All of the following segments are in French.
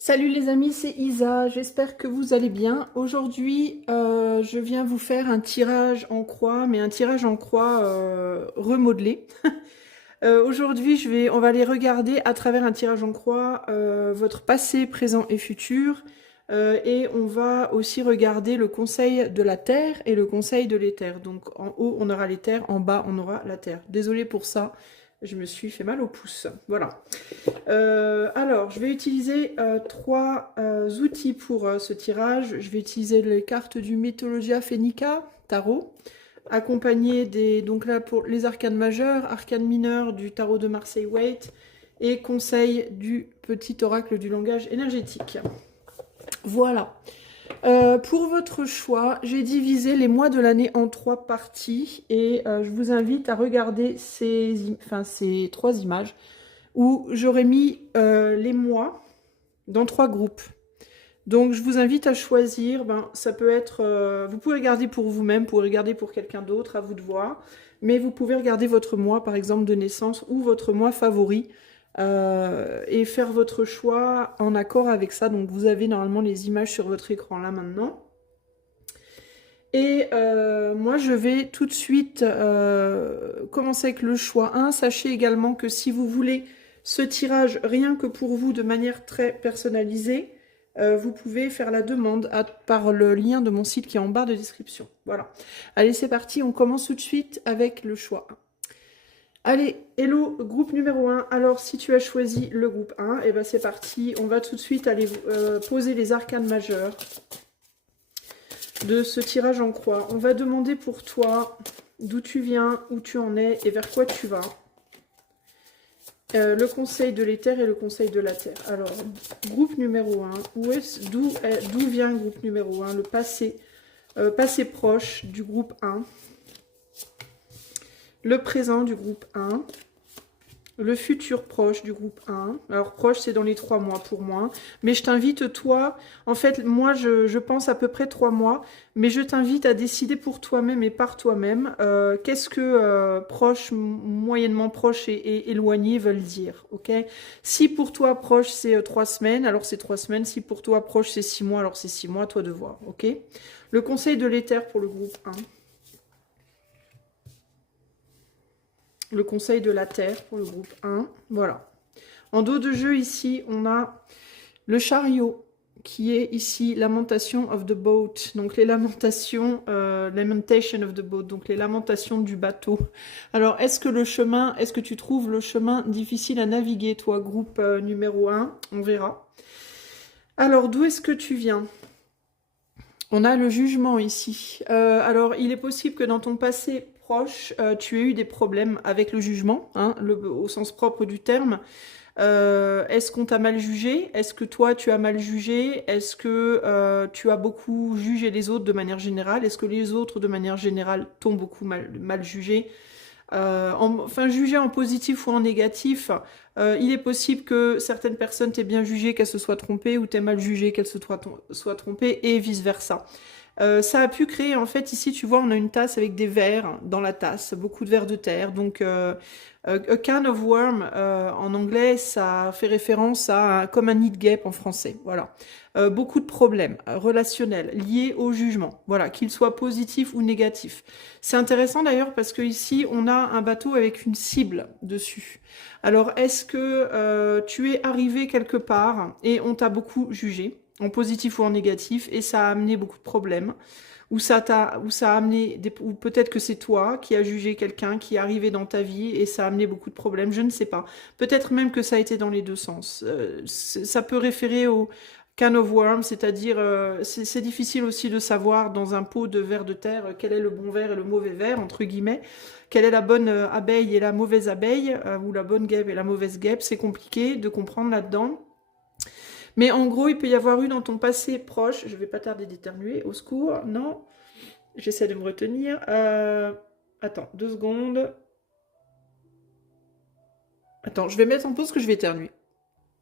Salut les amis, c'est Isa, j'espère que vous allez bien. Aujourd'hui, je viens vous faire un tirage en croix, mais un tirage en croix remodelé. Aujourd'hui, on va aller regarder à travers un tirage en croix votre passé, présent et futur. Et on va aussi regarder le conseil de la Terre et le conseil de l'éther. Donc en haut, on aura l'éther, en bas, on aura la Terre. Désolée pour ça, je me suis fait mal au pouce. Voilà. Alors, je vais utiliser trois outils pour ce tirage. Je vais utiliser les cartes du Mythologia Phoenica Tarot, accompagnées donc là pour les arcanes majeures, arcanes mineures du tarot de Marseille Waite et conseils du petit oracle du langage énergétique. Voilà. Pour votre choix, j'ai divisé les mois de l'année en trois parties et je vous invite à regarder ces trois images où j'aurais mis les mois dans trois groupes. Donc je vous invite à choisir, ça peut être, vous pouvez regarder pour vous-même, vous pouvez regarder pour quelqu'un d'autre, à vous de voir, mais vous pouvez regarder votre mois, par exemple, de naissance ou votre mois favori, et faire votre choix en accord avec ça. Donc vous avez normalement les images sur votre écran là maintenant. Et moi, je vais tout de suite commencer avec le choix 1. Sachez également que si vous voulez ce tirage rien que pour vous de manière très personnalisée, vous pouvez faire la demande par le lien de mon site qui est en barre de description. Voilà. Allez, c'est parti, on commence tout de suite avec le choix 1. Allez, hello, groupe numéro 1. Alors, si tu as choisi le groupe 1, et ben c'est parti. On va tout de suite aller poser les arcanes majeures de ce tirage en croix. On va demander pour toi d'où tu viens, où tu en es et vers quoi tu vas. Le conseil de l'éther et le conseil de la terre. Alors, groupe numéro 1, d'où vient le groupe numéro 1? Le passé, passé proche du groupe 1, le présent du groupe 1, le futur proche du groupe 1. Alors proche, c'est dans les 3 mois pour moi. Mais je t'invite, toi, en fait, moi, je pense à peu près 3 mois. Mais je t'invite à décider pour toi-même et par toi-même qu'est-ce que proche, moyennement proche et éloigné veulent dire. Ok? Si pour toi, proche, c'est 3 semaines, alors c'est 3 semaines. Si pour toi, proche, c'est 6 mois, alors c'est 6 mois. À toi de voir. Ok? Le conseil de l'éther pour le groupe 1. Le conseil de la terre pour le groupe 1. Voilà. En dos de jeu, ici, on a le chariot, qui est ici Lamentation of the Boat. Donc les lamentations, Lamentation of the Boat, donc les lamentations du bateau. Alors, est-ce que tu trouves le chemin difficile à naviguer, toi, groupe numéro 1? On verra. Alors, d'où est-ce que tu viens? On a le jugement ici. Alors, il est possible que dans ton passé proche, tu aies eu des problèmes avec le jugement, hein, au sens propre du terme. Est-ce qu'on t'a mal jugé? Est-ce que toi, tu as mal jugé? Est-ce que tu as beaucoup jugé les autres de manière générale? Est-ce que les autres, de manière générale, t'ont beaucoup mal jugé? Enfin, jugé en positif ou en négatif, il est possible que certaines personnes t'aient bien jugé, qu'elles se soient trompées, ou t'aient mal jugé, qu'elles se soient trompées, et vice-versa. Ça a pu créer, en fait, ici, tu vois, on a une tasse avec des vers dans la tasse, beaucoup de vers de terre. Donc, a can of worm, en anglais, ça fait référence comme un nid de guêpe en français. Voilà. Beaucoup de problèmes relationnels liés au jugement, voilà, qu'ils soient positifs ou négatifs. C'est intéressant d'ailleurs parce que ici, on a un bateau avec une cible dessus. Alors, est-ce que tu es arrivé quelque part et on t'a beaucoup jugé, en positif ou en négatif, et ça a amené beaucoup de problèmes, ou ça a amené, ou peut-être que c'est toi qui as jugé quelqu'un qui est arrivé dans ta vie et ça a amené beaucoup de problèmes, je ne sais pas. Peut-être même que ça a été dans les deux sens. Ça peut référer au can of worms, c'est-à-dire, c'est difficile aussi de savoir dans un pot de vers de terre quel est le bon ver et le mauvais ver, entre guillemets. Quelle est la bonne abeille et la mauvaise abeille, ou la bonne guêpe et la mauvaise guêpe, c'est compliqué de comprendre là-dedans. Mais en gros, il peut y avoir eu dans ton passé proche, je vais pas tarder d'éternuer, au secours, non, j'essaie de me retenir. Attends, 2 secondes. Attends, je vais mettre en pause que je vais éternuer.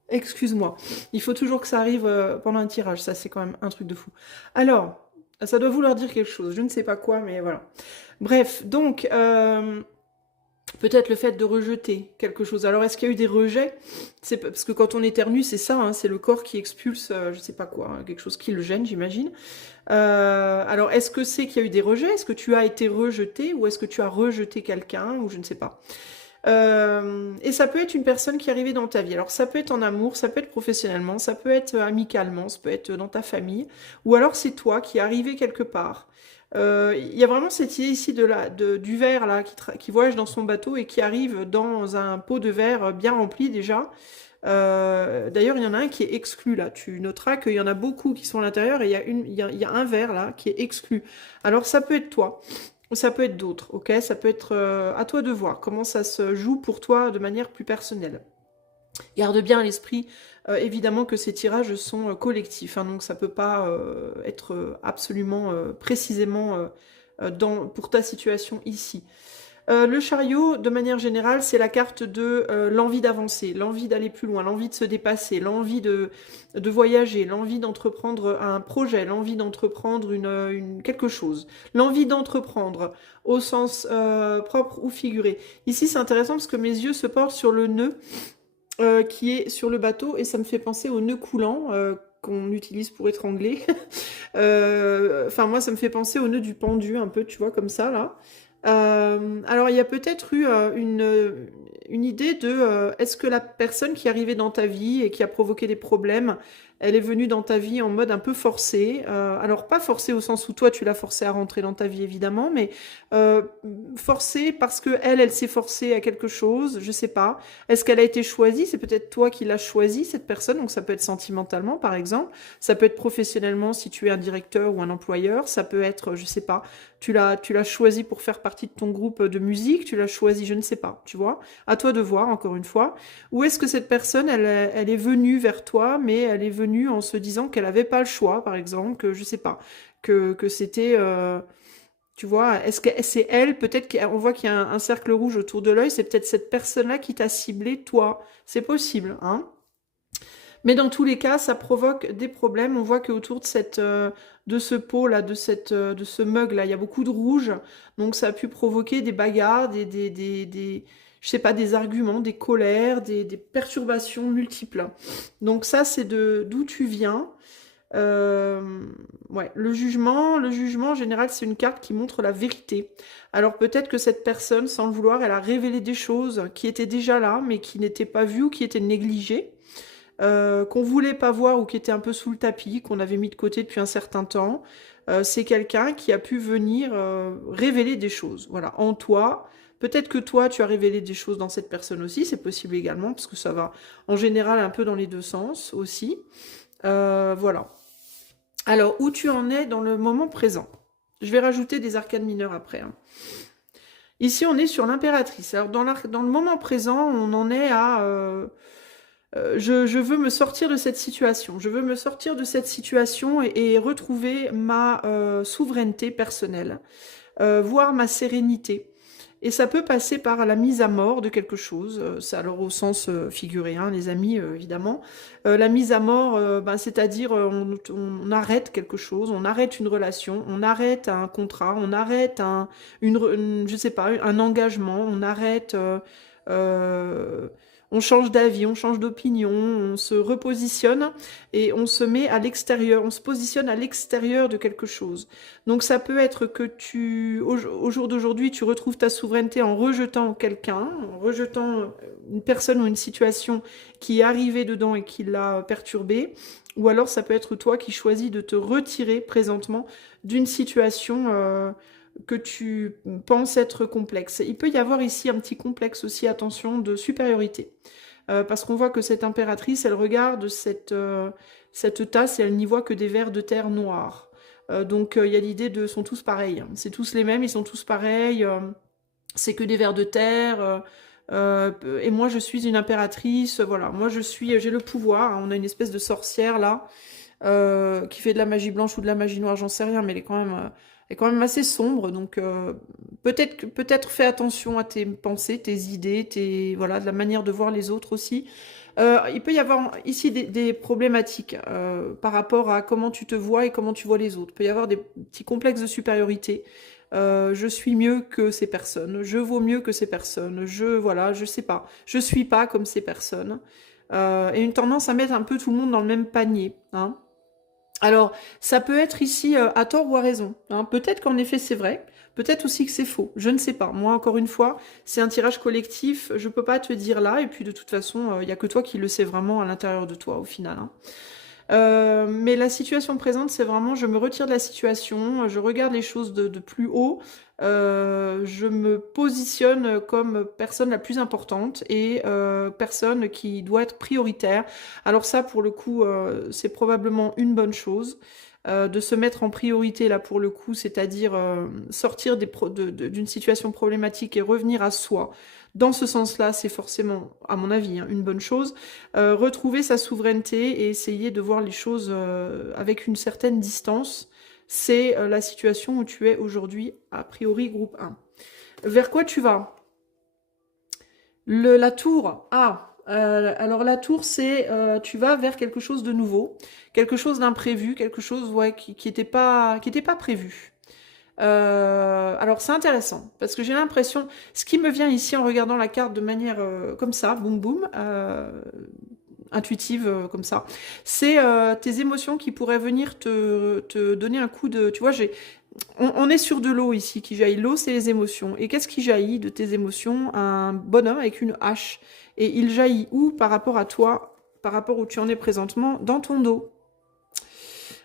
Excuse-moi, il faut toujours que ça arrive pendant un tirage, ça c'est quand même un truc de fou. Alors, ça doit vouloir dire quelque chose, je ne sais pas quoi, mais voilà. Bref, donc, Peut-être le fait de rejeter quelque chose. Alors, est-ce qu'il y a eu des rejets? C'est parce que quand on éternue, c'est ça, hein, c'est le corps qui expulse, je sais pas quoi, hein, quelque chose qui le gêne, j'imagine. Alors, est-ce que c'est qu'il y a eu des rejets? Est-ce que tu as été rejeté ou est-ce que tu as rejeté quelqu'un ou je ne sais pas. Et ça peut être une personne qui est arrivée dans ta vie. Alors, ça peut être en amour, ça peut être professionnellement, ça peut être amicalement, ça peut être dans ta famille, ou alors c'est toi qui es arrivé quelque part. Il y a vraiment cette idée ici du verre là, qui voyage dans son bateau et qui arrive dans un pot de verre bien rempli déjà. D'ailleurs, il y en a un qui est exclu là. Tu noteras qu'il y en a beaucoup qui sont à l'intérieur et il y a un verre là qui est exclu. Alors, ça peut être toi. Ça peut être d'autres, ok? Ça peut être à toi de voir comment ça se joue pour toi de manière plus personnelle. Garde bien à l'esprit, évidemment, que ces tirages sont collectifs, hein, donc ça peut pas être absolument précisément pour ta situation ici. Le chariot, de manière générale, c'est la carte de l'envie d'avancer, l'envie d'aller plus loin, l'envie de se dépasser, l'envie de voyager, l'envie d'entreprendre un projet, l'envie d'entreprendre quelque chose, l'envie d'entreprendre au sens propre ou figuré. Ici, c'est intéressant parce que mes yeux se portent sur le nœud qui est sur le bateau et ça me fait penser au nœud coulant qu'on utilise pour étrangler. Enfin, moi, ça me fait penser au nœud du pendu, un peu, tu vois, comme ça, là. Alors, il y a peut-être eu une idée de est-ce que la personne qui est arrivée dans ta vie et qui a provoqué des problèmes, elle est venue dans ta vie en mode un peu forcé. Alors, pas forcé au sens où toi, tu l'as forcé à rentrer dans ta vie, évidemment, mais euh, forcé parce que elle s'est forcée à quelque chose, je sais pas. Est-ce qu'elle a été choisie? C'est peut-être toi qui l'as choisie, cette personne, donc ça peut être sentimentalement, par exemple. Ça peut être professionnellement si tu es un directeur ou un employeur. Ça peut être, je sais pas, tu l'as choisi pour faire partie de ton groupe de musique, tu l'as choisi, je ne sais pas, tu vois. À toi de voir, encore une fois. Ou est-ce que cette personne, elle est venue vers toi, mais elle est venue en se disant qu'elle n'avait pas le choix, par exemple, que je sais pas, que c'était, tu vois, est-ce que c'est elle, peut-être qu'on voit qu'il y a un cercle rouge autour de l'œil, c'est peut-être cette personne-là qui t'a ciblé, toi. C'est possible, hein. Mais dans tous les cas, ça provoque des problèmes. On voit qu'autour de ce pot-là, de ce mug-là, il y a beaucoup de rouge. Donc ça a pu provoquer des bagarres, je sais pas, des arguments, des colères, des perturbations multiples. Donc ça, c'est d'où tu viens. Euh, ouais, le jugement en général, c'est une carte qui montre la vérité. Alors peut-être que cette personne, sans le vouloir, elle a révélé des choses qui étaient déjà là, mais qui n'étaient pas vues ou qui étaient négligées qu'on voulait pas voir ou qui était un peu sous le tapis, qu'on avait mis de côté depuis un certain temps. C'est quelqu'un qui a pu venir révéler des choses. Voilà, en toi. Peut-être que toi, tu as révélé des choses dans cette personne aussi, c'est possible également, parce que ça va en général un peu dans les deux sens aussi. Voilà. Alors, où tu en es dans le moment présent? Je vais rajouter des arcanes mineures après, hein. Ici, on est sur l'impératrice. Alors, dans le moment présent, on en est à je veux me sortir de cette situation. Je veux me sortir de cette situation et retrouver ma souveraineté personnelle, voir ma sérénité. Et ça peut passer par la mise à mort de quelque chose, ça alors au sens figuré, hein, les amis, évidemment. La mise à mort, ben, c'est-à-dire on arrête quelque chose, on arrête une relation, on arrête un contrat, on arrête je sais pas, un engagement, on arrête... on change d'avis, on change d'opinion, on se repositionne et on se met à l'extérieur, on se positionne à l'extérieur de quelque chose. Donc ça peut être que au jour d'aujourd'hui, tu retrouves ta souveraineté en rejetant quelqu'un, en rejetant une personne ou une situation qui est arrivée dedans et qui l'a perturbée. Ou alors ça peut être toi qui choisis de te retirer présentement d'une situation que tu penses être complexe. Il peut y avoir ici un petit complexe aussi, attention, de supériorité. Parce qu'on voit que cette impératrice, elle regarde cette tasse et elle n'y voit que des vers de terre noirs. Donc il y a l'idée de sont tous pareils, hein. C'est tous les mêmes, ils sont tous pareils. C'est que des vers de terre. Et moi je suis une impératrice. Voilà, moi j'ai le pouvoir, hein. On a une espèce de sorcière là qui fait de la magie blanche ou de la magie noire, j'en sais rien, mais elle est quand même assez sombre. Donc peut-être fais attention à tes pensées, tes idées, voilà, de la manière de voir les autres aussi. Il peut y avoir ici des problématiques par rapport à comment tu te vois et comment tu vois les autres. Il peut y avoir des petits complexes de supériorité. je suis mieux que ces personnes, je vaux mieux que ces personnes, voilà, je sais pas, je suis pas comme ces personnes. Et une tendance à mettre un peu tout le monde dans le même panier, hein. Alors, ça peut être ici à tort ou à raison, hein. Peut-être qu'en effet c'est vrai, peut-être aussi que c'est faux, je ne sais pas. Moi, encore une fois, c'est un tirage collectif, je peux pas te dire là, et puis de toute façon, il y a que toi qui le sais vraiment à l'intérieur de toi au final, hein. Mais la situation présente, c'est vraiment, je me retire de la situation, je regarde les choses de plus haut, je me positionne comme personne la plus importante et personne qui doit être prioritaire. Alors ça, pour le coup, c'est probablement une bonne chose. De se mettre en priorité là pour le coup, c'est-à-dire sortir d'une situation problématique et revenir à soi. Dans ce sens-là, c'est forcément, à mon avis, hein, une bonne chose. Retrouver sa souveraineté et essayer de voir les choses avec une certaine distance, c'est la situation où tu es aujourd'hui, a priori groupe 1. Vers quoi tu vas? La tour. Ah, alors la tour, c'est tu vas vers quelque chose de nouveau, quelque chose d'imprévu, quelque chose ouais, qui était pas prévu. Alors c'est intéressant parce que j'ai l'impression, ce qui me vient ici en regardant la carte de manière comme ça, boum boum, intuitive comme ça, c'est tes émotions qui pourraient venir te donner un coup de, tu vois, on est sur de l'eau ici qui jaillit. L'eau, c'est les émotions. Et qu'est-ce qui jaillit de tes émotions? Un bonhomme avec une hache. Et il jaillit où par rapport à toi, par rapport où tu en es présentement, dans ton dos.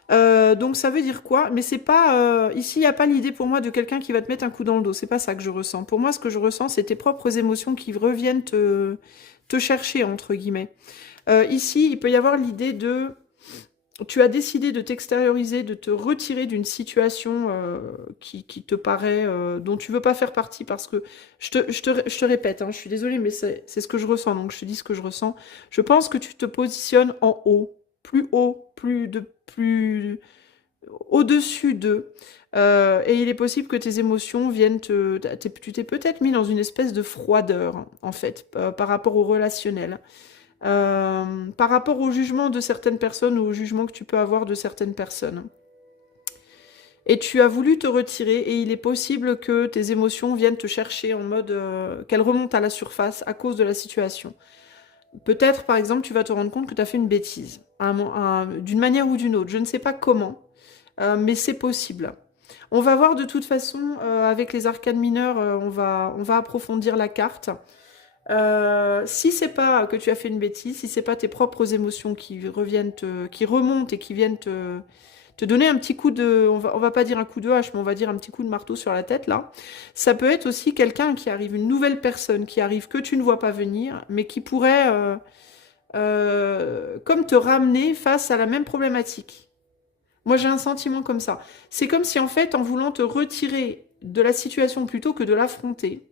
Donc ça veut dire quoi? Mais c'est pas ici il n'y a pas l'idée pour moi de quelqu'un qui va te mettre un coup dans le dos. C'est pas ça que je ressens. Pour moi, ce que je ressens, c'est tes propres émotions qui reviennent te chercher entre guillemets. Ici, il peut y avoir l'idée de tu as décidé de t'extérioriser, de te retirer d'une situation qui te paraît, dont tu veux pas faire partie parce que, je te répète, hein, je suis désolée, mais c'est ce que je ressens, donc je te dis ce que je ressens. Je pense que tu te positionnes en haut, plus au-dessus d'eux. Et il est possible que tes émotions viennent tu t'es peut-être mis dans une espèce de froideur, en fait, par rapport au relationnel. Par rapport au jugement de certaines personnes ou au jugement que tu peux avoir de certaines personnes. Et tu as voulu te retirer et il est possible que tes émotions viennent te chercher en mode qu'elles remontent à la surface à cause de la situation. Peut-être, par exemple, tu vas te rendre compte que tu as fait une bêtise, d'une manière ou d'une autre. Je ne sais pas comment, mais c'est possible. On va voir de toute façon, avec les arcanes mineures, on va approfondir la carte. Si c'est pas que tu as fait une bêtise, si c'est pas tes propres émotions qui reviennent qui remontent et qui viennent te donner un petit coup de, on va pas dire un coup de hache, mais on va dire un petit coup de marteau sur la tête là. Ça peut être aussi quelqu'un qui arrive, une nouvelle personne qui arrive que tu ne vois pas venir, mais qui pourrait comme te ramener face à la même problématique. Moi j'ai un sentiment comme ça. C'est comme si en fait en voulant te retirer de la situation plutôt que de l'affronter,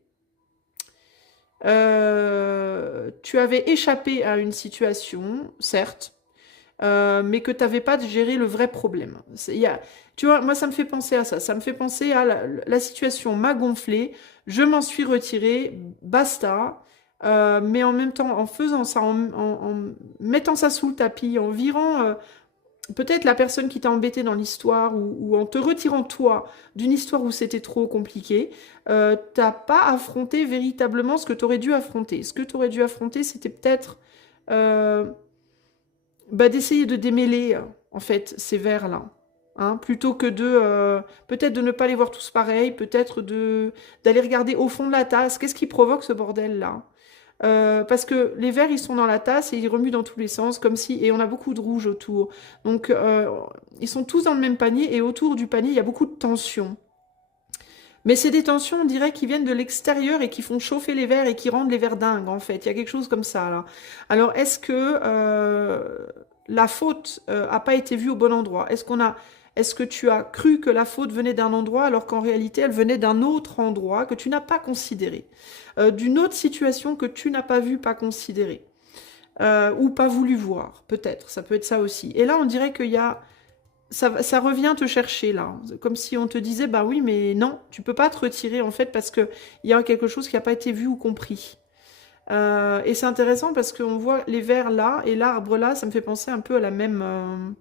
tu avais échappé à une situation, certes, mais que tu n'avais pas géré le vrai problème. Tu vois, moi, ça me fait penser à ça. Ça me fait penser à la situation m'a gonflé, je m'en suis retirée, basta. Mais en même temps, en faisant ça, en mettant ça sous le tapis, en virant peut-être la personne qui t'a embêté dans l'histoire ou en te retirant toi d'une histoire où c'était trop compliqué, t'as pas affronté véritablement ce que tu aurais dû affronter. Ce que tu aurais dû affronter, c'était peut-être d'essayer de démêler en fait ces vers-là. Hein, plutôt que peut-être de ne pas les voir tous pareils, peut-être d'aller regarder au fond de la tasse, qu'est-ce qui provoque ce bordel-là? Parce que les verres, ils sont dans la tasse et ils remuent dans tous les sens, comme si... Et on a beaucoup de rouge autour. Donc, ils sont tous dans le même panier et autour du panier, il y a beaucoup de tensions. Mais c'est des tensions, on dirait, qui viennent de l'extérieur et qui font chauffer les verres et qui rendent les verres dingues, en fait. Il y a quelque chose comme ça, là. Alors, est-ce que la faute a pas été vue au bon endroit? Est-ce que tu as cru que la faute venait d'un endroit alors qu'en réalité elle venait d'un autre endroit que tu n'as pas considéré, d'une autre situation que tu n'as pas vu, pas considéré, ou pas voulu voir, peut-être, ça peut être ça aussi. Et là on dirait qu'il y a, ça revient te chercher là, comme si on te disait bah oui mais non, tu peux pas te retirer en fait parce que il y a quelque chose qui n'a pas été vu ou compris. Et c'est intéressant parce qu'on voit les vers là et l'arbre là, ça me fait penser un peu à la même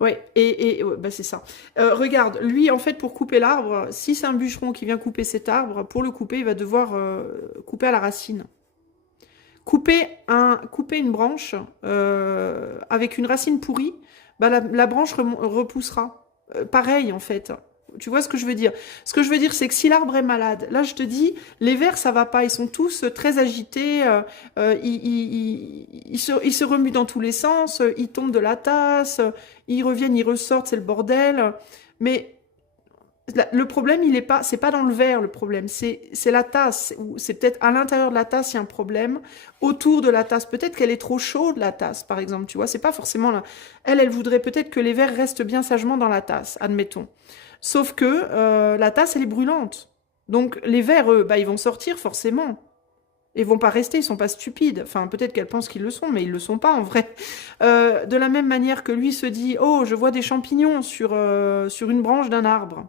Ouais, ouais, bah c'est ça. Regarde, lui, en fait, pour couper l'arbre, si c'est un bûcheron qui vient couper cet arbre, pour le couper, il va devoir couper à la racine. Couper une branche avec une racine pourrie, bah la branche repoussera. Pareil, en fait. Tu vois ce que je veux dire? Ce que je veux dire, c'est que si l'arbre est malade, là, je te dis, les vers, ça va pas. Ils sont tous très agités. Ils se remuent dans tous les sens. Ils tombent de la tasse. Ils reviennent, ils ressortent. C'est le bordel. Mais le problème, il est pas, c'est pas dans le verre le problème, c'est la tasse. Ou c'est peut-être à l'intérieur de la tasse, il y a un problème. Autour de la tasse, peut-être qu'elle est trop chaude la tasse, par exemple. Tu vois, c'est pas forcément là. Elle voudrait peut-être que les verres restent bien sagement dans la tasse, admettons. Sauf que la tasse, elle est brûlante. Donc les verres, eux, bah, ils vont sortir forcément. Ils vont pas rester, ils sont pas stupides. Enfin, peut-être qu'elle pense qu'ils le sont, mais ils le sont pas en vrai. De la même manière que lui se dit, oh, je vois des champignons sur une branche d'un arbre.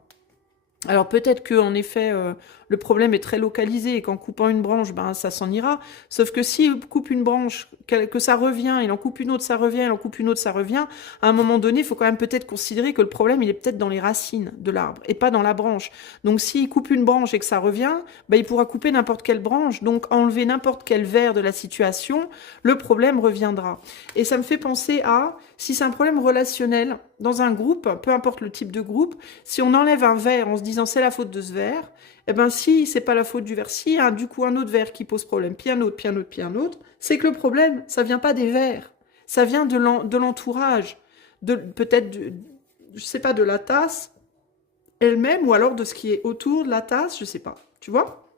Alors peut-être que en effet le problème est très localisé et qu'en coupant une branche, ben ça s'en ira. Sauf que s'il coupe une branche, que ça revient, il en coupe une autre, ça revient, il en coupe une autre, ça revient. À un moment donné, il faut quand même peut-être considérer que le problème il est peut-être dans les racines de l'arbre et pas dans la branche. Donc s'il coupe une branche et que ça revient, ben il pourra couper n'importe quelle branche, donc enlever n'importe quel verre de la situation, le problème reviendra. Et ça me fait penser à si c'est un problème relationnel dans un groupe, peu importe le type de groupe, si on enlève un verre en se disant c'est la faute de ce verre, eh ben si c'est pas la faute du verre, si du coup un autre verre qui pose problème, puis un autre, puis un autre, puis un autre, c'est que le problème, ça vient pas des verres, ça vient de l'entourage, peut-être, je sais pas, de la tasse elle-même, ou alors de ce qui est autour de la tasse, je sais pas, tu vois?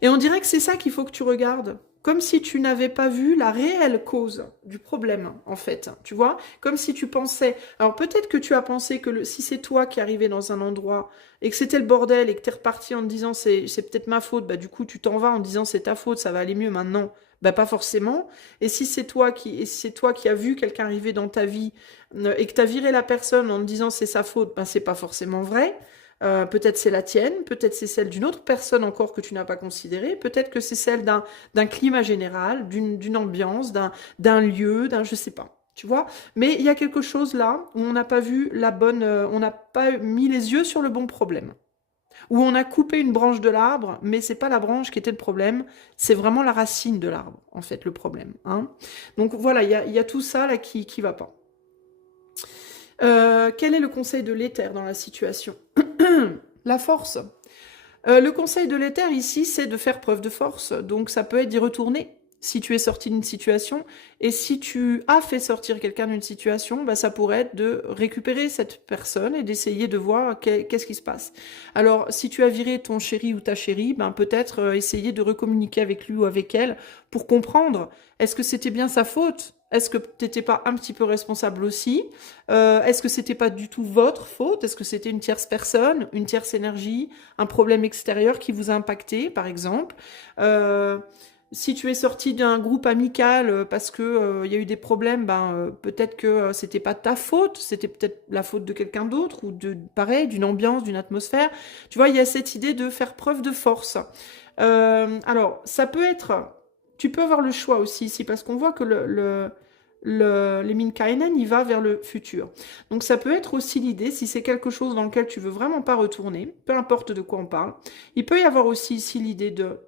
Et on dirait que c'est ça qu'il faut que tu regardes. Comme si tu n'avais pas vu la réelle cause du problème, en fait. Tu vois? Comme si tu pensais... Alors peut-être que tu as pensé que si c'est toi qui arrivais dans un endroit et que c'était le bordel et que tu es reparti en te disant c'est peut-être ma faute, bah du coup tu t'en vas en disant c'est ta faute, ça va aller mieux maintenant. Bah pas forcément. Et si c'est toi qui as vu quelqu'un arriver dans ta vie et que tu as viré la personne en te disant c'est sa faute, bah c'est pas forcément vrai. Peut-être c'est la tienne, peut-être c'est celle d'une autre personne encore que tu n'as pas considérée, peut-être que c'est celle d'un climat général, d'une ambiance, d'un lieu, je sais pas, tu vois. Mais il y a quelque chose là où on n'a pas vu la bonne, on n'a pas mis les yeux sur le bon problème. Où on a coupé une branche de l'arbre, mais c'est pas la branche qui était le problème, c'est vraiment la racine de l'arbre, en fait, le problème. Hein. Donc voilà, il y a tout ça là qui va pas. Quel est le conseil de l'éther dans la situation? La force. Le conseil de l'éther ici, c'est de faire preuve de force. Donc ça peut être d'y retourner si tu es sorti d'une situation. Et si tu as fait sortir quelqu'un d'une situation, bah, ça pourrait être de récupérer cette personne et d'essayer de voir qu'est-ce qui se passe. Alors si tu as viré ton chéri ou ta chérie, ben, peut-être essayer de recommuniquer avec lui ou avec elle pour comprendre, est-ce que c'était bien sa faute? Est-ce que tu n'étais pas un petit peu responsable aussi? Est-ce que c'était pas du tout votre faute? Est-ce que c'était une tierce personne, une tierce énergie, un problème extérieur qui vous a impacté, par exemple? Si tu es sorti d'un groupe amical parce que il y a eu des problèmes, ben peut-être que c'était pas ta faute, c'était peut-être la faute de quelqu'un d'autre ou de pareil, d'une ambiance, d'une atmosphère. Tu vois, il y a cette idée de faire preuve de force. Alors, ça peut être, tu peux avoir le choix aussi ici parce qu'on voit que les Minkainen, il va vers le futur. Donc ça peut être aussi l'idée, si c'est quelque chose dans lequel tu veux vraiment pas retourner, peu importe de quoi on parle, il peut y avoir aussi ici l'idée de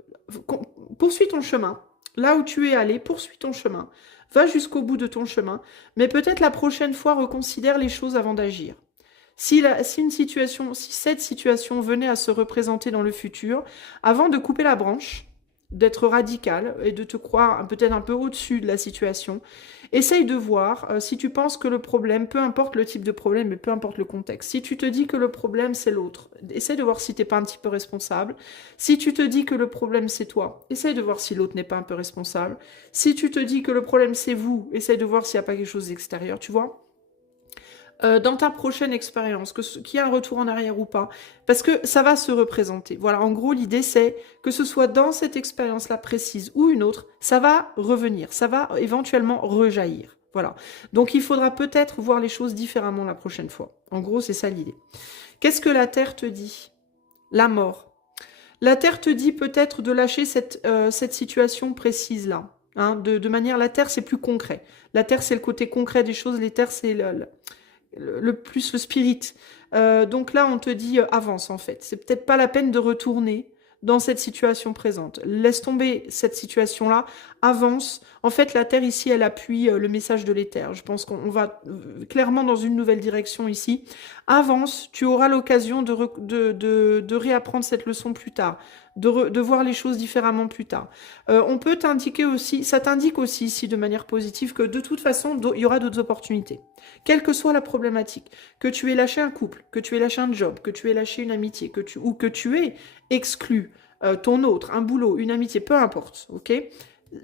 poursuis ton chemin. Là où tu es allé, poursuis ton chemin. Va jusqu'au bout de ton chemin, mais peut-être la prochaine fois reconsidère les choses avant d'agir. Si cette situation venait à se représenter dans le futur, avant de couper la branche, d'être radical et de te croire peut-être un peu au-dessus de la situation, essaye de voir si tu penses que le problème, peu importe le type de problème, mais peu importe le contexte, si tu te dis que le problème c'est l'autre, essaye de voir si tu n'es pas un petit peu responsable. Si tu te dis que le problème c'est toi, essaye de voir si l'autre n'est pas un peu responsable. Si tu te dis que le problème c'est vous, essaye de voir s'il n'y a pas quelque chose d'extérieur, tu vois. Dans ta prochaine expérience, qu'il y ait un retour en arrière ou pas, parce que ça va se représenter. Voilà, en gros, l'idée c'est que ce soit dans cette expérience-là précise ou une autre, ça va revenir, ça va éventuellement rejaillir. Voilà. Donc il faudra peut-être voir les choses différemment la prochaine fois. En gros, c'est ça l'idée. Qu'est-ce que la Terre te dit? La mort. La Terre te dit peut-être de lâcher cette situation précise-là. Hein, de manière, la Terre, c'est plus concret. La Terre, c'est le côté concret des choses. Les terres, c'est plus le spirit. Donc là, on te dit avance en fait. C'est peut-être pas la peine de retourner dans cette situation présente. Laisse tomber cette situation-là, avance. En fait, la Terre ici, elle appuie le message de l'éther. Je pense qu'on va clairement dans une nouvelle direction ici. Avance, tu auras l'occasion de réapprendre cette leçon plus tard, de voir les choses différemment plus tard. On peut t'indiquer aussi, ça t'indique aussi ici de manière positive que de toute façon, il y aura d'autres opportunités. Quelle que soit la problématique, que tu aies lâché un couple, que tu aies lâché un job, que tu aies lâché une amitié, ou que tu aies exclu ton autre, un boulot, une amitié, peu importe, ok?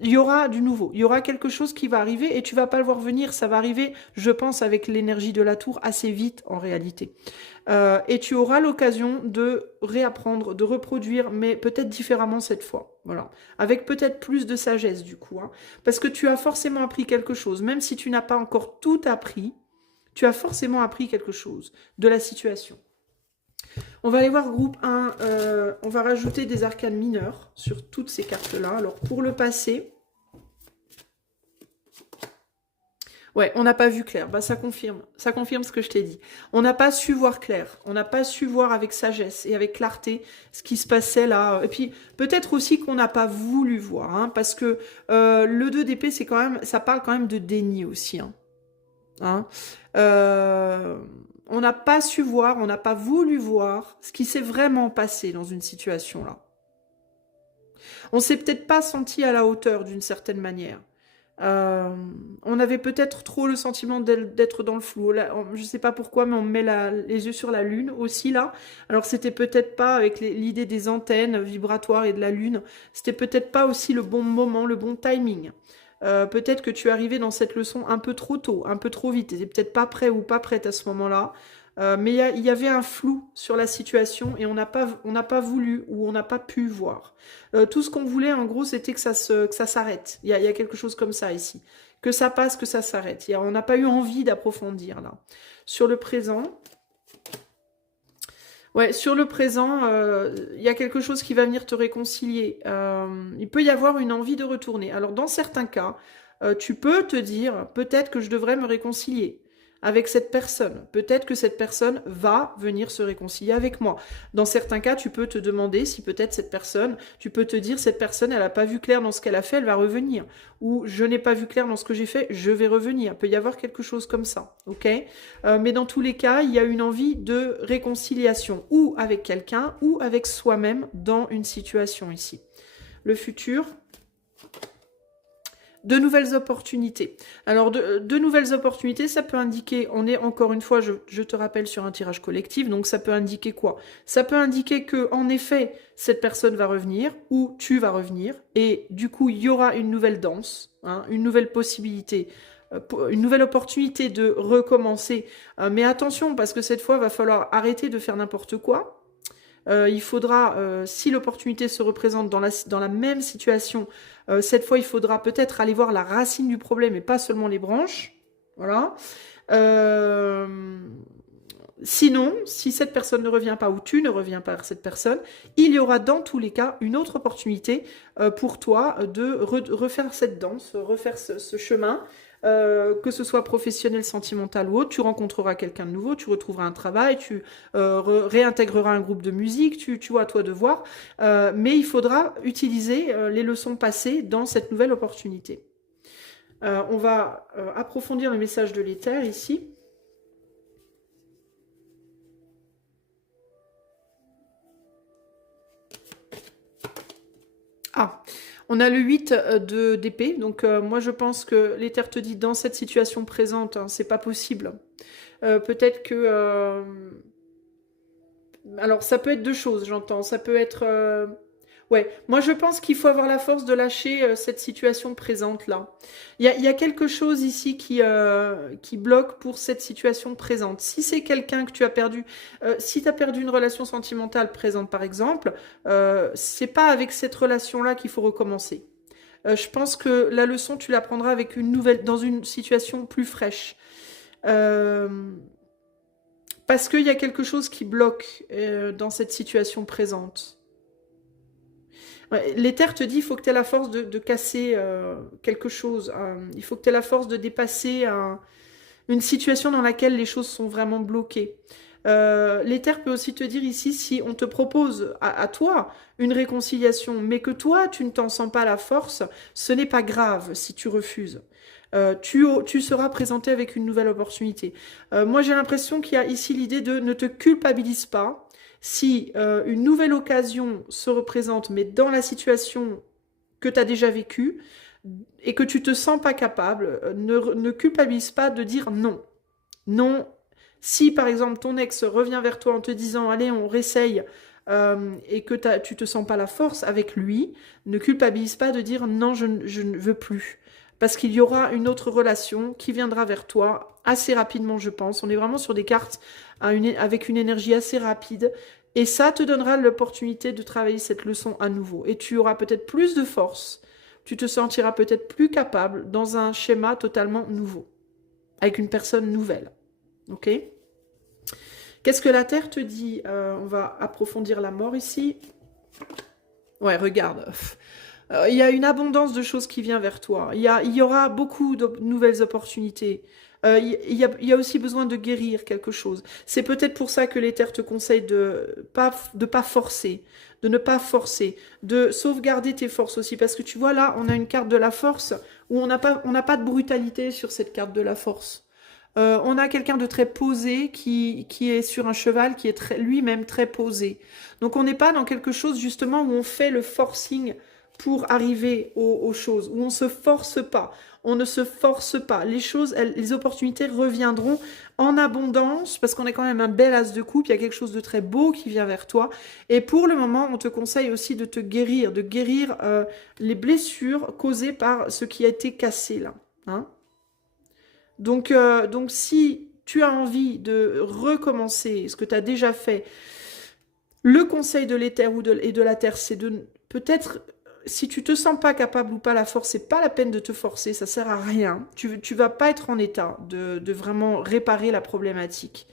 Il y aura du nouveau, il y aura quelque chose qui va arriver et tu vas pas le voir venir, ça va arriver, je pense, avec l'énergie de la tour assez vite en réalité. Et tu auras l'occasion de réapprendre, de reproduire, mais peut-être différemment cette fois, voilà. Avec peut-être plus de sagesse du coup, hein, parce que tu as forcément appris quelque chose, même si tu n'as pas encore tout appris, tu as forcément appris quelque chose de la situation. On va aller voir groupe 1, on va rajouter des arcanes mineurs sur toutes ces cartes-là. Alors pour le passé, ouais, on n'a pas vu clair, bah ça confirme ce que je t'ai dit. On n'a pas su voir clair, on n'a pas su voir avec sagesse et avec clarté ce qui se passait là. Et puis peut-être aussi qu'on n'a pas voulu voir, hein, parce que le 2 d'épée, c'est quand même, ça parle quand même de déni aussi, hein. Hein, on n'a pas su voir, on n'a pas voulu voir ce qui s'est vraiment passé dans une situation là. On s'est peut-être pas senti à la hauteur d'une certaine manière. On avait peut-être trop le sentiment d'être dans le flou. Là, je sais pas pourquoi, mais on met les yeux sur la lune aussi là. Alors c'était peut-être pas avec l'idée des antennes vibratoires et de la lune. C'était peut-être pas aussi le bon moment, le bon timing. Peut-être que tu es arrivé dans cette leçon un peu trop tôt, un peu trop vite. Tu n'étais peut-être pas prêt ou pas prête à ce moment-là. Mais il y avait un flou sur la situation et on n'a pas voulu ou on n'a pas pu voir. Tout ce qu'on voulait, en gros, c'était que ça s'arrête. Il y a quelque chose comme ça ici. Que ça passe, que ça s'arrête. On n'a pas eu envie d'approfondir là. Sur le présent... Ouais, sur le présent, il y a quelque chose qui va venir te réconcilier. Il peut y avoir une envie de retourner. Alors, dans certains cas, tu peux te dire, peut-être que je devrais me réconcilier avec cette personne. Peut-être que cette personne va venir se réconcilier avec moi. Dans certains cas, tu peux te demander si peut-être cette personne, tu peux te dire, cette personne, elle n'a pas vu clair dans ce qu'elle a fait, elle va revenir. Ou je n'ai pas vu clair dans ce que j'ai fait, je vais revenir. Il peut y avoir quelque chose comme ça, ok? Mais dans tous les cas, il y a une envie de réconciliation, ou avec quelqu'un, ou avec soi-même dans une situation ici. Le futur... De nouvelles opportunités. Alors, de nouvelles opportunités, ça peut indiquer, on est encore une fois, je te rappelle, sur un tirage collectif, donc ça peut indiquer quoi? Ça peut indiquer que, en effet, cette personne va revenir, ou tu vas revenir, et du coup, il y aura une nouvelle danse, hein, une nouvelle possibilité, une nouvelle opportunité de recommencer. Mais attention, parce que cette fois, il va falloir arrêter de faire n'importe quoi. Il faudra, si l'opportunité se représente dans la même situation, cette fois, il faudra peut-être aller voir la racine du problème et pas seulement les branches. Voilà. Sinon, si cette personne ne revient pas ou tu ne reviens pas vers cette personne, il y aura dans tous les cas une autre opportunité pour toi de refaire cette danse, refaire ce chemin. Que ce soit professionnel, sentimental ou autre, tu rencontreras quelqu'un de nouveau, tu retrouveras un travail, tu réintégreras un groupe de musique, tu vois, à toi de voir. Mais il faudra utiliser les leçons passées dans cette nouvelle opportunité. On va approfondir le message de l'éther ici. Ah, on a le 8 d'épée, donc moi je pense que l'éther te dit dans cette situation présente, hein, c'est pas possible. Peut-être que... alors ça peut être deux choses, j'entends. Ça peut être... Ouais, moi je pense qu'il faut avoir la force de lâcher cette situation présente-là. Il y a quelque chose ici qui bloque pour cette situation présente. Si c'est quelqu'un que tu as perdu, si tu as perdu une relation sentimentale présente par exemple, c'est pas avec cette relation-là qu'il faut recommencer. Je pense que la leçon, tu l'apprendras avec une nouvelle, dans une situation plus fraîche. Parce qu'il y a quelque chose qui bloque dans cette situation présente. L'éther te dit, il faut que tu aies la force de casser quelque chose. Il faut que tu aies la force de dépasser une situation dans laquelle les choses sont vraiment bloquées. L'éther peut aussi te dire ici, si on te propose à toi une réconciliation, mais que toi, tu ne t'en sens pas la force, ce n'est pas grave si tu refuses. Tu seras présenté avec une nouvelle opportunité. Moi, j'ai l'impression qu'il y a ici l'idée de ne te culpabilise pas. Si une nouvelle occasion se représente, mais dans la situation que tu as déjà vécue, et que tu te sens pas capable, ne culpabilise pas de dire non. Non. Si par exemple ton ex revient vers toi en te disant allez on réessaye et que tu te sens pas la force avec lui, ne culpabilise pas de dire non je ne veux plus. Parce qu'il y aura une autre relation qui viendra vers toi assez rapidement je pense. On est vraiment sur des cartes avec une énergie assez rapide. Et ça te donnera l'opportunité de travailler cette leçon à nouveau. Et tu auras peut-être plus de force. Tu te sentiras peut-être plus capable dans un schéma totalement nouveau. Avec une personne nouvelle. Ok ? Qu'est-ce que la Terre te dit? On va approfondir la mort ici. Ouais, regarde. Il y a une abondance de choses qui vient vers toi. Il y aura beaucoup de nouvelles opportunités. Il y a aussi besoin de guérir quelque chose. C'est peut-être pour ça que les terres te conseillent de pas forcer, de ne pas forcer, de sauvegarder tes forces aussi. Parce que tu vois là, on a une carte de la force où on n'a pas de brutalité sur cette carte de la force. On a quelqu'un de très posé qui est sur un cheval qui est lui-même très posé. Donc on n'est pas dans quelque chose justement où on fait le forcing pour arriver aux choses, où on se force pas. On ne se force pas. Les choses, les opportunités reviendront en abondance parce qu'on est quand même un bel as de coupe. Il y a quelque chose de très beau qui vient vers toi. Et pour le moment, on te conseille aussi de te guérir, les blessures causées par ce qui a été cassé là. Hein? Donc si tu as envie de recommencer ce que tu as déjà fait, le conseil de l'éther et de la terre, c'est de peut-être, si tu te sens pas capable ou pas la force, c'est pas la peine de te forcer, ça sert à rien. Tu vas pas être en état de vraiment réparer la problématique.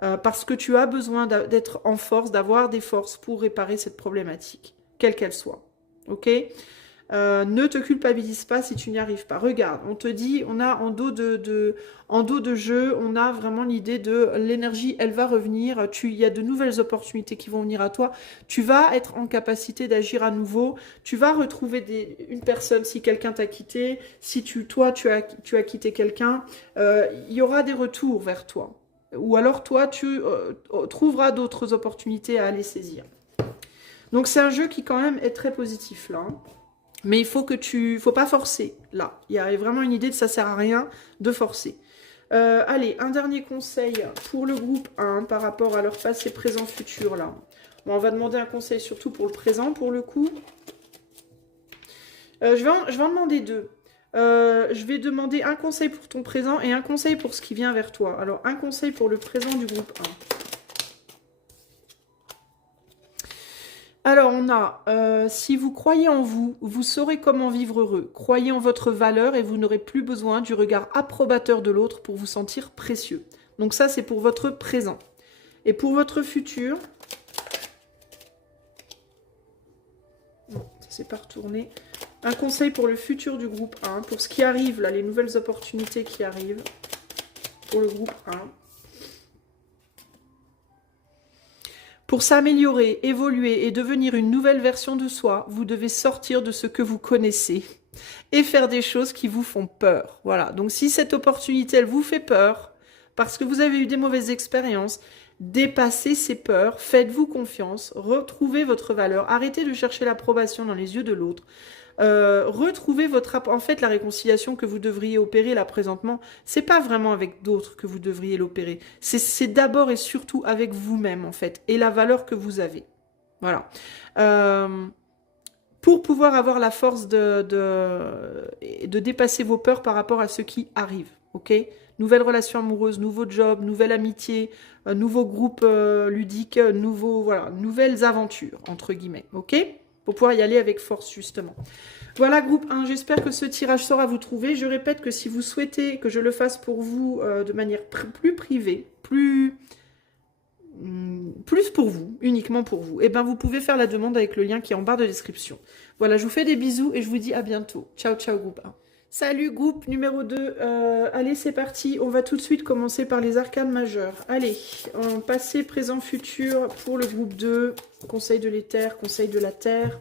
Parce que tu as besoin d'être en force, d'avoir des forces pour réparer cette problématique, quelle qu'elle soit. Ok ? Ne te culpabilise pas si tu n'y arrives pas. Regarde, on te dit, on a en dos de jeu, on a vraiment l'idée de l'énergie, elle va revenir. Il y a de nouvelles opportunités qui vont venir à toi. Tu vas être en capacité d'agir à nouveau. Tu vas retrouver une personne si quelqu'un t'a quitté, si toi tu as quitté quelqu'un. Il y aura des retours vers toi. Ou alors toi, tu trouveras d'autres opportunités à aller saisir. Donc c'est un jeu qui quand même est très positif là. Hein. Mais il faut pas forcer, là. Il y a vraiment une idée de ça sert à rien de forcer. Allez, un dernier conseil pour le groupe 1 par rapport à leur passé, présent, futur, là. Bon, on va demander un conseil surtout pour le présent, pour le coup. Je vais en demander deux. Je vais demander un conseil pour ton présent et un conseil pour ce qui vient vers toi. Alors, un conseil pour le présent du groupe 1. Alors, on a, si vous croyez en vous, vous saurez comment vivre heureux. Croyez en votre valeur et vous n'aurez plus besoin du regard approbateur de l'autre pour vous sentir précieux. Donc ça, c'est pour votre présent. Et pour votre futur... Non, ça s'est pas retourné. Un conseil pour le futur du groupe 1, pour ce qui arrive, là, les nouvelles opportunités qui arrivent pour le groupe 1. Pour s'améliorer, évoluer et devenir une nouvelle version de soi, vous devez sortir de ce que vous connaissez et faire des choses qui vous font peur. Voilà, donc si cette opportunité, elle vous fait peur, parce que vous avez eu des mauvaises expériences, dépassez ces peurs, faites-vous confiance, retrouvez votre valeur, arrêtez de chercher l'approbation dans les yeux de l'autre. Retrouvez en fait la réconciliation que vous devriez opérer là présentement, c'est pas vraiment avec d'autres que vous devriez l'opérer, c'est d'abord et surtout avec vous-même en fait et la valeur que vous avez. Voilà. Pour pouvoir avoir la force de dépasser vos peurs par rapport à ce qui arrive, ok? Nouvelle relation amoureuse, nouveau job, nouvelle amitié, nouveau groupe ludique, nouvelles aventures entre guillemets, ok? Pour pouvoir y aller avec force, justement. Voilà, groupe 1, j'espère que ce tirage saura vous trouver. Je répète que si vous souhaitez que je le fasse pour vous de manière plus privée, plus pour vous, uniquement pour vous, eh ben vous pouvez faire la demande avec le lien qui est en barre de description. Voilà, je vous fais des bisous et je vous dis à bientôt. Ciao, ciao, groupe 1. Salut groupe numéro 2, allez c'est parti, on va tout de suite commencer par les arcanes majeures. Allez, en passé, présent, futur pour le groupe 2, conseil de l'éther, conseil de la terre.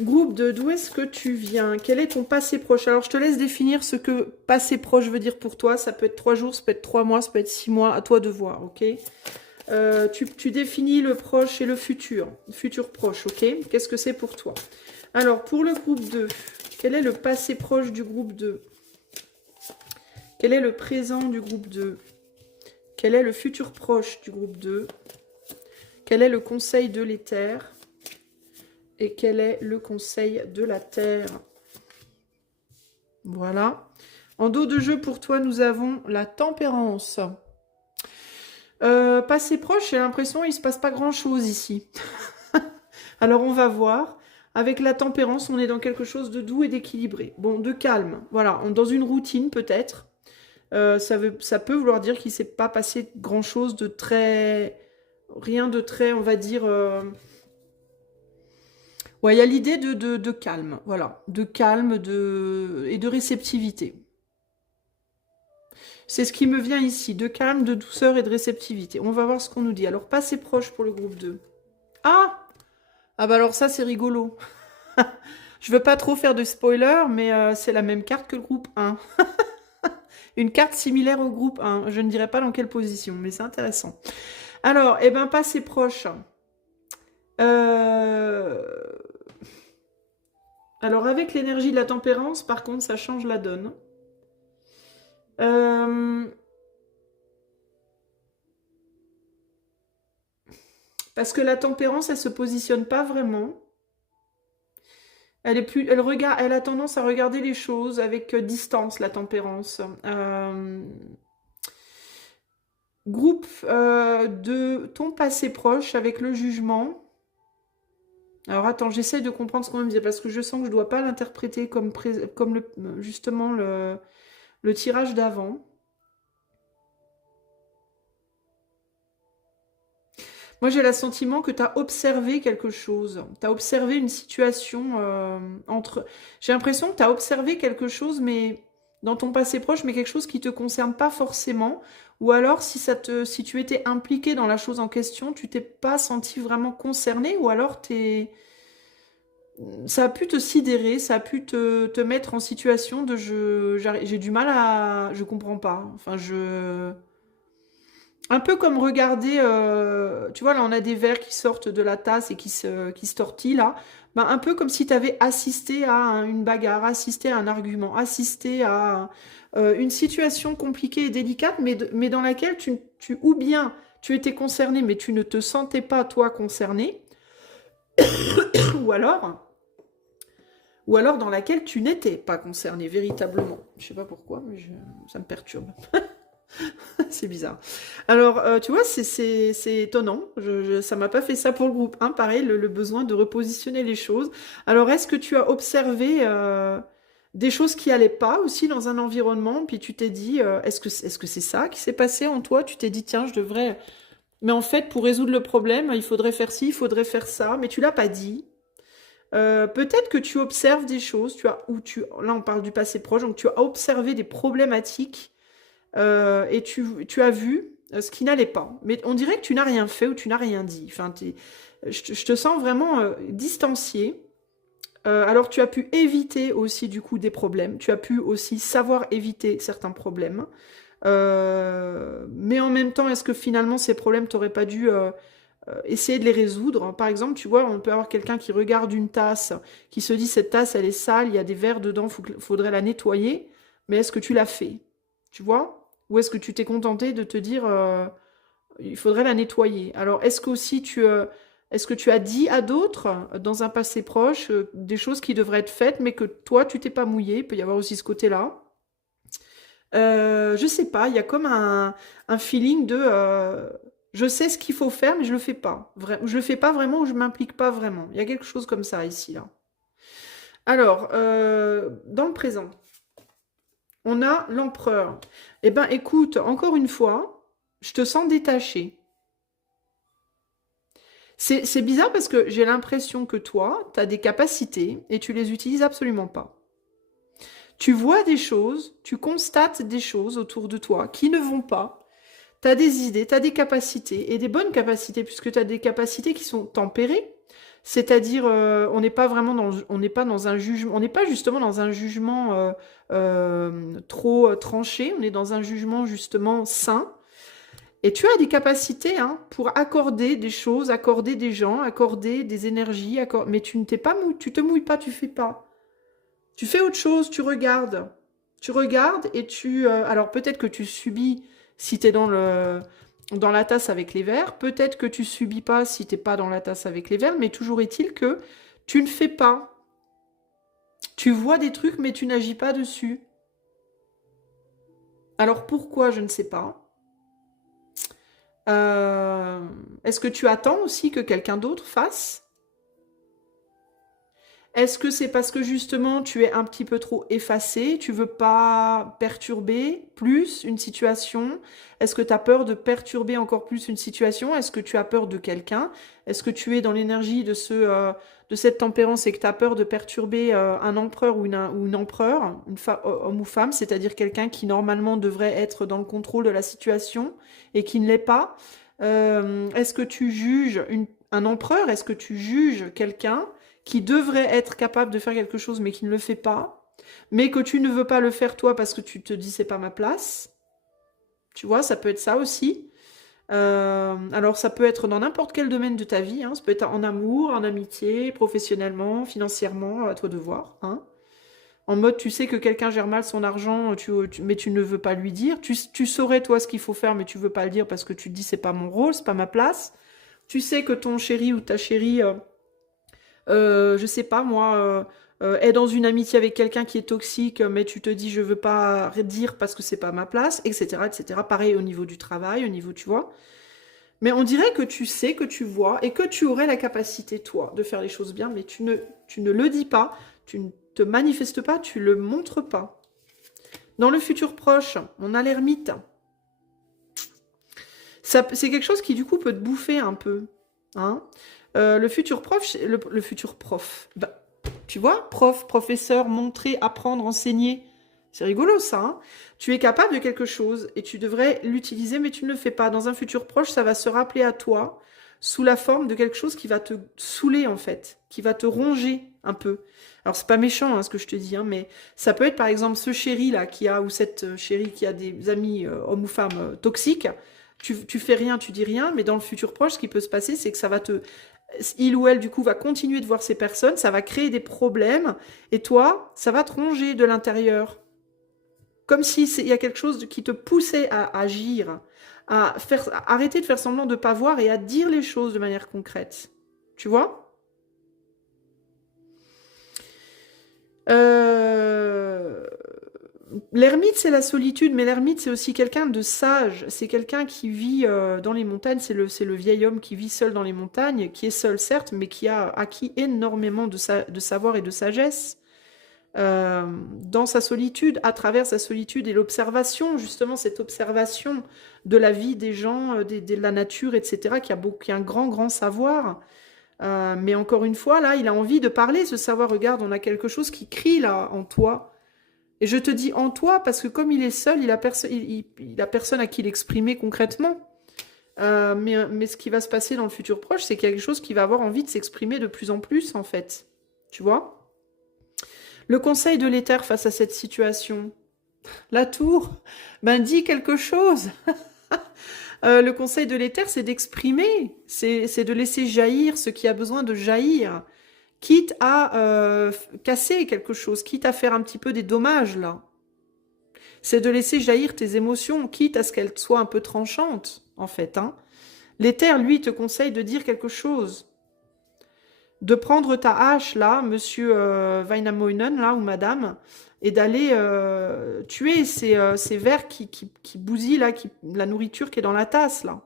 Groupe 2, d'où est-ce que tu viens? Quel est ton passé proche? Alors je te laisse définir ce que passé proche veut dire pour toi, ça peut être 3 jours, ça peut être 3 mois, ça peut être 6 mois, à toi de voir, ok? Tu définis le proche et le futur proche, ok? Qu'est-ce que c'est pour toi? Alors pour le groupe 2, quel est le passé proche du groupe 2? Quel est le présent du groupe 2? Quel est le futur proche du groupe 2? Quel est le conseil de l'éther? Et quel est le conseil de la terre? Voilà. En dos de jeu, pour toi, nous avons la tempérance. Passé proche, j'ai l'impression qu'il ne se passe pas grand-chose ici. Alors, on va voir. Avec la tempérance, on est dans quelque chose de doux et d'équilibré. Bon, de calme. Voilà, dans une routine peut-être. Ça peut vouloir dire qu'il ne s'est pas passé grand-chose de très... Rien de très, on va dire... Ouais, il y a l'idée de calme. Voilà, de calme et de réceptivité. C'est ce qui me vient ici, de calme, de douceur et de réceptivité. On va voir ce qu'on nous dit. Alors, passé proche pour le groupe 2. Ah! Ah bah alors ça, c'est rigolo. Je veux pas trop faire de spoiler, mais c'est la même carte que le groupe 1. Une carte similaire au groupe 1. Je ne dirais pas dans quelle position, mais c'est intéressant. Alors, eh ben, passé proche. Alors, avec l'énergie de la tempérance, par contre, ça change la donne. Parce que la tempérance, elle se positionne pas vraiment. Elle a tendance à regarder les choses avec distance, la tempérance. Groupe de ton passé proche avec le jugement. Alors attends, j'essaie de comprendre ce qu'on me dit parce que je sens que je ne dois pas l'interpréter comme justement le tirage d'avant. Moi, j'ai le sentiment que tu as observé quelque chose. Tu as observé une situation entre... J'ai l'impression que tu as observé quelque chose, mais dans ton passé proche, mais quelque chose qui ne te concerne pas forcément. Ou alors, si tu étais impliqué dans la chose en question, tu t'es pas senti vraiment concerné, ou alors ça a pu te sidérer, ça a pu te mettre en situation de j'ai du mal à... Je comprends pas. Enfin, un peu comme regarder, tu vois, là, on a des verres qui sortent de la tasse et qui se tortillent, là. Ben, un peu comme si tu avais assisté à une bagarre, assisté à un argument, assisté à une situation compliquée et délicate, mais dans laquelle ou bien tu étais concerné, mais tu ne te sentais pas, toi, concerné, ou alors, ou alors dans laquelle tu n'étais pas concerné véritablement. Je sais pas pourquoi, mais ça me perturbe. C'est bizarre. Alors, tu vois, c'est étonnant. Ça m'a pas fait ça pour le groupe 1. Pareil, le besoin de repositionner les choses. Alors, est-ce que tu as observé des choses qui allaient pas aussi dans un environnement, puis tu t'es dit, est-ce que c'est ça qui s'est passé en toi? Tu t'es dit, tiens, je devrais... Mais en fait, pour résoudre le problème, il faudrait faire ci, il faudrait faire ça, mais tu l'as pas dit. Peut-être que tu observes des choses, là on parle du passé proche, donc tu as observé des problématiques et tu as vu ce qui n'allait pas. Mais on dirait que tu n'as rien fait ou tu n'as rien dit. Enfin, je te sens vraiment distancié. Alors tu as pu éviter aussi du coup des problèmes. Tu as pu aussi savoir éviter certains problèmes. Mais en même temps, est-ce que finalement ces problèmes, tu n'aurais pas dû essayer de les résoudre? Par exemple, tu vois, on peut avoir quelqu'un qui regarde une tasse, qui se dit cette tasse, elle est sale, il y a des verres dedans, faudrait la nettoyer. Mais est-ce que tu l'as fait? Tu vois? Ou est-ce que tu t'es contenté de te dire il faudrait la nettoyer? Alors, est-ce que tu as dit à d'autres, dans un passé proche, des choses qui devraient être faites, mais que toi, tu t'es pas mouillé? Il peut y avoir aussi ce côté-là. Je sais pas, il y a comme un feeling de je sais ce qu'il faut faire, mais je le fais pas. Je le fais pas vraiment ou je m'implique pas vraiment. Il y a quelque chose comme ça ici, là. Alors, dans le présent, on a l'empereur. Eh ben, écoute, encore une fois, je te sens détaché. C'est bizarre parce que j'ai l'impression que toi, tu as des capacités et tu les utilises absolument pas. Tu vois des choses, tu constates des choses autour de toi qui ne vont pas. Tu as des idées, tu as des capacités, et des bonnes capacités, puisque tu as des capacités qui sont tempérées. C'est-à-dire, on n'est pas vraiment on n'est pas dans un jugement, on n'est pas justement dans un jugement trop tranché, on est dans un jugement justement sain. Et tu as des capacités hein, pour accorder des choses, accorder des gens, accorder des énergies, mais tu ne t'es pas tu te mouilles pas, tu fais pas. Tu fais autre chose, tu regardes. Tu regardes et alors peut-être que tu subis si tu es dans la tasse avec les verres. Peut-être que tu subis pas si tu n'es pas dans la tasse avec les verres. Mais toujours est-il que tu ne fais pas. Tu vois des trucs mais tu n'agis pas dessus. Alors pourquoi, je ne sais pas. Est-ce que tu attends aussi que quelqu'un d'autre fasse? Est-ce que c'est parce que justement tu es un petit peu trop effacé, tu veux pas perturber plus une situation? Est-ce que tu as peur de perturber encore plus une situation? Est-ce que tu as peur de quelqu'un? Est-ce que tu es dans l'énergie de cette tempérance et que tu as peur de perturber un empereur ou une empereur, homme ou femme, c'est-à-dire quelqu'un qui normalement devrait être dans le contrôle de la situation et qui ne l'est pas? Est-ce que tu juges un empereur? Est-ce que tu juges quelqu'un qui devrait être capable de faire quelque chose mais qui ne le fait pas, mais que tu ne veux pas le faire toi parce que tu te dis c'est pas ma place. Tu vois, ça peut être ça aussi. Alors ça peut être dans n'importe quel domaine de ta vie, hein. Ça peut être en amour, en amitié, professionnellement, financièrement, à toi de voir. Hein. En mode, tu sais que quelqu'un gère mal son argent, mais tu ne veux pas lui dire. Tu saurais toi ce qu'il faut faire, mais tu veux pas le dire parce que tu te dis c'est pas mon rôle, c'est pas ma place. Tu sais que ton chéri ou ta chérie je sais pas moi, est dans une amitié avec quelqu'un qui est toxique, mais tu te dis je veux pas dire parce que c'est pas ma place, etc., etc. Pareil au niveau du travail, au niveau, tu vois. Mais on dirait que tu sais, que tu vois, et que tu aurais la capacité, toi, de faire les choses bien, mais tu ne le dis pas, tu ne te manifestes pas, tu le montres pas. Dans le futur proche, on a l'ermite. C'est quelque chose qui, du coup, peut te bouffer un peu. Hein. Le futur prof, le futur prof, bah, tu vois, prof, professeur, montrer, apprendre, enseigner, c'est rigolo ça. Hein. Tu es capable de quelque chose et tu devrais l'utiliser, mais tu ne le fais pas. Dans un futur proche, ça va se rappeler à toi sous la forme de quelque chose qui va te saouler en fait, qui va te ronger un peu. Alors c'est pas méchant hein, ce que je te dis, hein, mais ça peut être par exemple ce chéri là qui a ou cette chérie qui a des amis hommes ou femmes toxiques. Tu fais rien, tu dis rien, mais dans le futur proche, ce qui peut se passer, c'est que ça va il ou elle, du coup, va continuer de voir ces personnes, ça va créer des problèmes, et toi, ça va te ronger de l'intérieur. Comme si il y a quelque chose qui te poussait à agir, à arrêter de faire semblant de ne pas voir et à dire les choses de manière concrète. Tu vois L'ermite, c'est la solitude, mais l'ermite, c'est aussi quelqu'un de sage. C'est quelqu'un qui vit dans les montagnes. C'est le vieil homme qui vit seul dans les montagnes, qui est seul, certes, mais qui a acquis énormément de savoir et de sagesse dans sa solitude, à travers sa solitude et l'observation, justement, cette observation de la vie des gens, de la nature, etc., qui a un grand, grand savoir. Mais encore une fois, là, il a envie de parler, ce savoir. Regarde, on a quelque chose qui crie là en toi. Et je te dis en toi parce que comme il est seul, il a personne à qui l'exprimer concrètement. Mais ce qui va se passer dans le futur proche, c'est quelque chose qui va avoir envie de s'exprimer de plus en plus, en fait. Tu vois? Le conseil de l'éther face à cette situation. La tour, ben dis quelque chose. Le conseil de l'éther, c'est d'exprimer, c'est de laisser jaillir ce qui a besoin de jaillir. Quitte à casser quelque chose, quitte à faire un petit peu des dommages, là. C'est de laisser jaillir tes émotions, quitte à ce qu'elles soient un peu tranchantes, en fait. Hein. L'éther, lui, te conseille de dire quelque chose. De prendre ta hache, là, monsieur Wainamoinen, là, ou madame, et d'aller tuer ces vers qui bousillent, là, la nourriture qui est dans la tasse, là.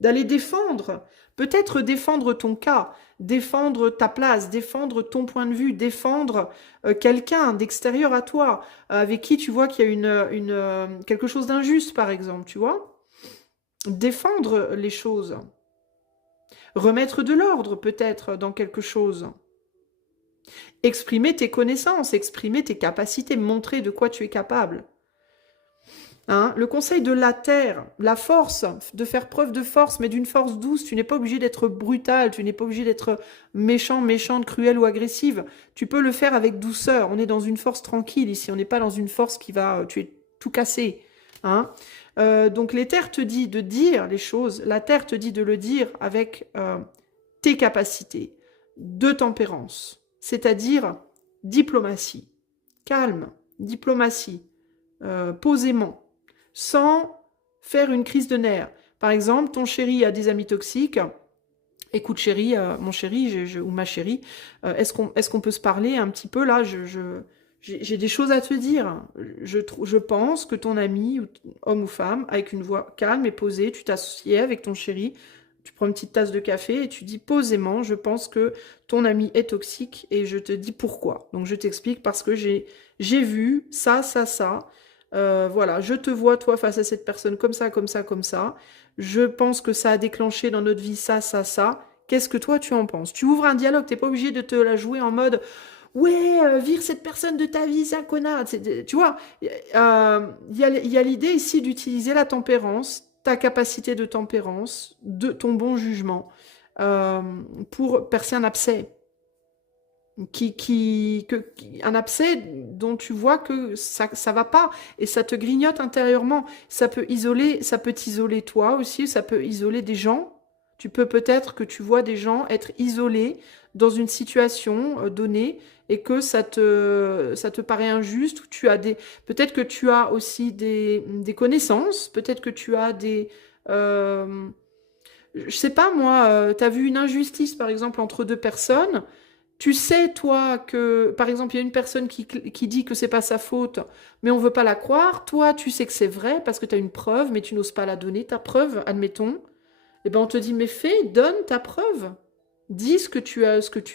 D'aller défendre, peut-être défendre ton cas, défendre ta place, défendre ton point de vue, défendre quelqu'un d'extérieur à toi, avec qui tu vois qu'il y a quelque chose d'injuste, par exemple, tu vois. Défendre les choses. Remettre de l'ordre, peut-être, dans quelque chose. Exprimer tes connaissances, exprimer tes capacités, montrer de quoi tu es capable. Hein, le conseil de la terre, la force, de faire preuve de force, mais d'une force douce. Tu n'es pas obligé d'être brutal, tu n'es pas obligé d'être méchant, méchante, cruelle ou agressive. Tu peux le faire avec douceur. On est dans une force tranquille ici, on n'est pas dans une force qui va tuer tout casser. Hein. Donc l'éther te dit de dire les choses, la terre te dit de le dire avec tes capacités de tempérance, c'est-à-dire diplomatie, calme, diplomatie, posément, sans faire une crise de nerfs. Par exemple, ton chéri a des amis toxiques. Écoute chéri, mon chéri ou ma chérie, est-ce qu'on peut se parler un petit peu là? J'ai des choses à te dire. Je pense que ton ami, homme ou femme, avec une voix calme et posée, tu t'assieds avec ton chéri, tu prends une petite tasse de café et tu dis posément, je pense que ton ami est toxique et je te dis pourquoi. Donc je t'explique parce que j'ai vu ça, ça, ça. Voilà, je te vois, toi, face à cette personne comme ça, comme ça, comme ça. Je pense que ça a déclenché dans notre vie ça, ça, ça. Qu'est-ce que toi, tu en penses? Tu ouvres un dialogue, t'es pas obligé de te la jouer en mode « Ouais, vire cette personne de ta vie, c'est un connard ». Tu vois, il y a l'idée ici d'utiliser la tempérance, ta capacité de tempérance, de ton bon jugement, pour percer un abcès. Un abcès dont tu vois que ça va pas et ça te grignote intérieurement. Ça peut t'isoler toi aussi, ça peut isoler des gens. Tu peux peut-être que tu vois des gens être isolés dans une situation donnée et que ça te paraît injuste. Ou peut-être que tu as aussi des connaissances, peut-être que tu as je sais pas moi, tu as vu une injustice par exemple entre deux personnes. Tu sais, toi, que, par exemple, il y a une personne qui dit que c'est pas sa faute, mais on veut pas la croire. Toi, tu sais que c'est vrai parce que tu as une preuve, mais tu n'oses pas la donner, ta preuve, admettons. Eh ben, on te dit, mais donne ta preuve. Dis ce que tu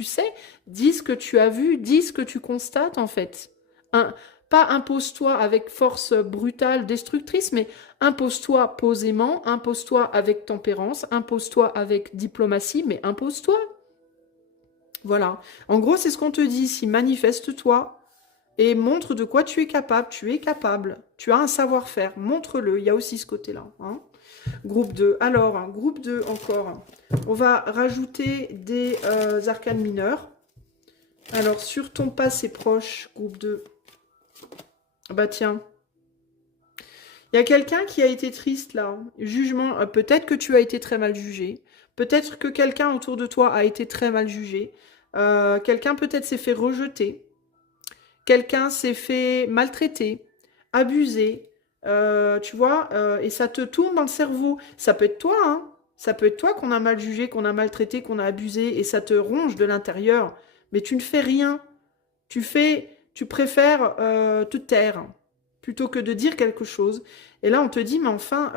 sais, dis ce que tu as vu, dis ce que tu constates, en fait. Pas impose-toi avec force brutale, destructrice, mais impose-toi posément, impose-toi avec tempérance, impose-toi avec diplomatie, mais impose-toi. Voilà. En gros, c'est ce qu'on te dit ici. Manifeste-toi et montre de quoi tu es capable. Tu es capable. Tu as un savoir-faire. Montre-le. Il y a aussi ce côté-là. Hein. Groupe 2. Alors, groupe 2 encore. On va rajouter des arcanes mineurs. Alors, sur ton passé proche, groupe 2. Bah tiens. Il y a quelqu'un qui a été triste là. Jugement. Peut-être que tu as été très mal jugé. Peut-être que quelqu'un autour de toi a été très mal jugé. Quelqu'un peut-être s'est fait rejeter. Quelqu'un s'est fait maltraiter, abuser. Tu vois, et ça te tourne dans le cerveau. Ça peut être toi, hein. Ça peut être toi qu'on a mal jugé, qu'on a maltraité, qu'on a abusé, et ça te ronge de l'intérieur. Mais tu ne fais rien. Tu préfères te taire plutôt que de dire quelque chose. Et là, on te dit, mais enfin,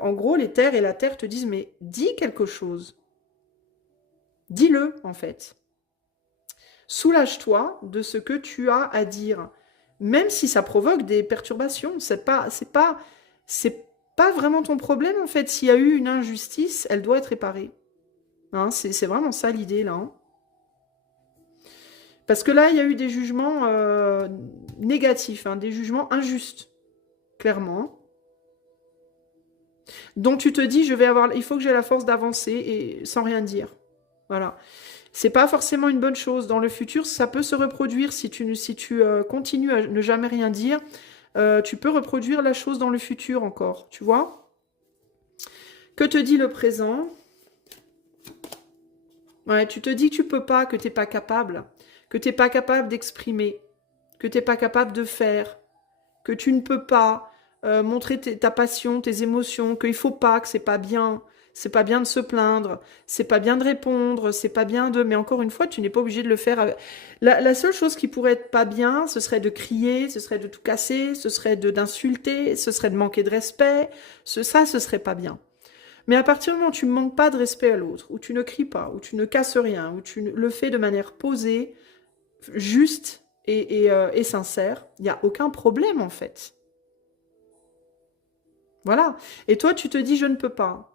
en gros, les terres et la terre te disent, mais dis quelque chose. Dis-le, en fait. Soulage-toi de ce que tu as à dire. Même si ça provoque des perturbations. C'est pas vraiment ton problème, en fait. S'il y a eu une injustice, elle doit être réparée. Hein, c'est vraiment ça l'idée, là. Hein. Parce que là, il y a eu des jugements négatifs, hein, des jugements injustes, clairement. Donc tu te dis, il faut que j'ai la force d'avancer et sans rien dire. Voilà. C'est pas forcément une bonne chose. Dans le futur, ça peut se reproduire si tu continues à ne jamais rien dire. Tu peux reproduire la chose dans le futur encore, tu vois? Que te dit le présent? Ouais, tu te dis que tu peux pas, que tu n'es pas capable, que tu n'es pas capable d'exprimer, que tu n'es pas capable de faire, que tu ne peux pas montrer ta passion, tes émotions, qu'il faut pas, que c'est pas bien. C'est pas bien de se plaindre, c'est pas bien de répondre, c'est pas bien de... Mais encore une fois, tu n'es pas obligé de le faire. La seule chose qui pourrait être pas bien, ce serait de crier, ce serait de tout casser, ce serait d'insulter, ce serait de manquer de respect. Ce serait pas bien. Mais à partir du moment où tu ne manques pas de respect à l'autre, où tu ne cries pas, où tu ne casses rien, où tu le fais de manière posée, juste et sincère, il n'y a aucun problème en fait. Voilà. Et toi, tu te dis, je ne peux pas.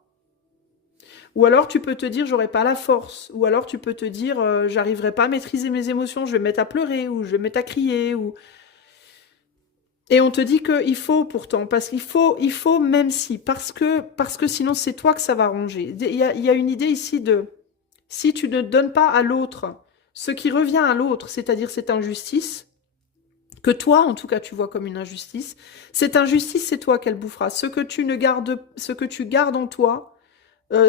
Ou alors tu peux te dire j'aurai pas la force. Ou alors tu peux te dire j'arriverai pas à maîtriser mes émotions, je vais me mettre à pleurer ou je vais me mettre à crier. Ou... Et on te dit qu'il faut pourtant, parce il faut même si, parce que sinon c'est toi que ça va ranger. Il y a une idée ici de si tu ne donnes pas à l'autre ce qui revient à l'autre, c'est-à-dire cette injustice, que toi en tout cas tu vois comme une injustice, cette injustice c'est toi qu'elle bouffera. Ce que tu gardes en toi,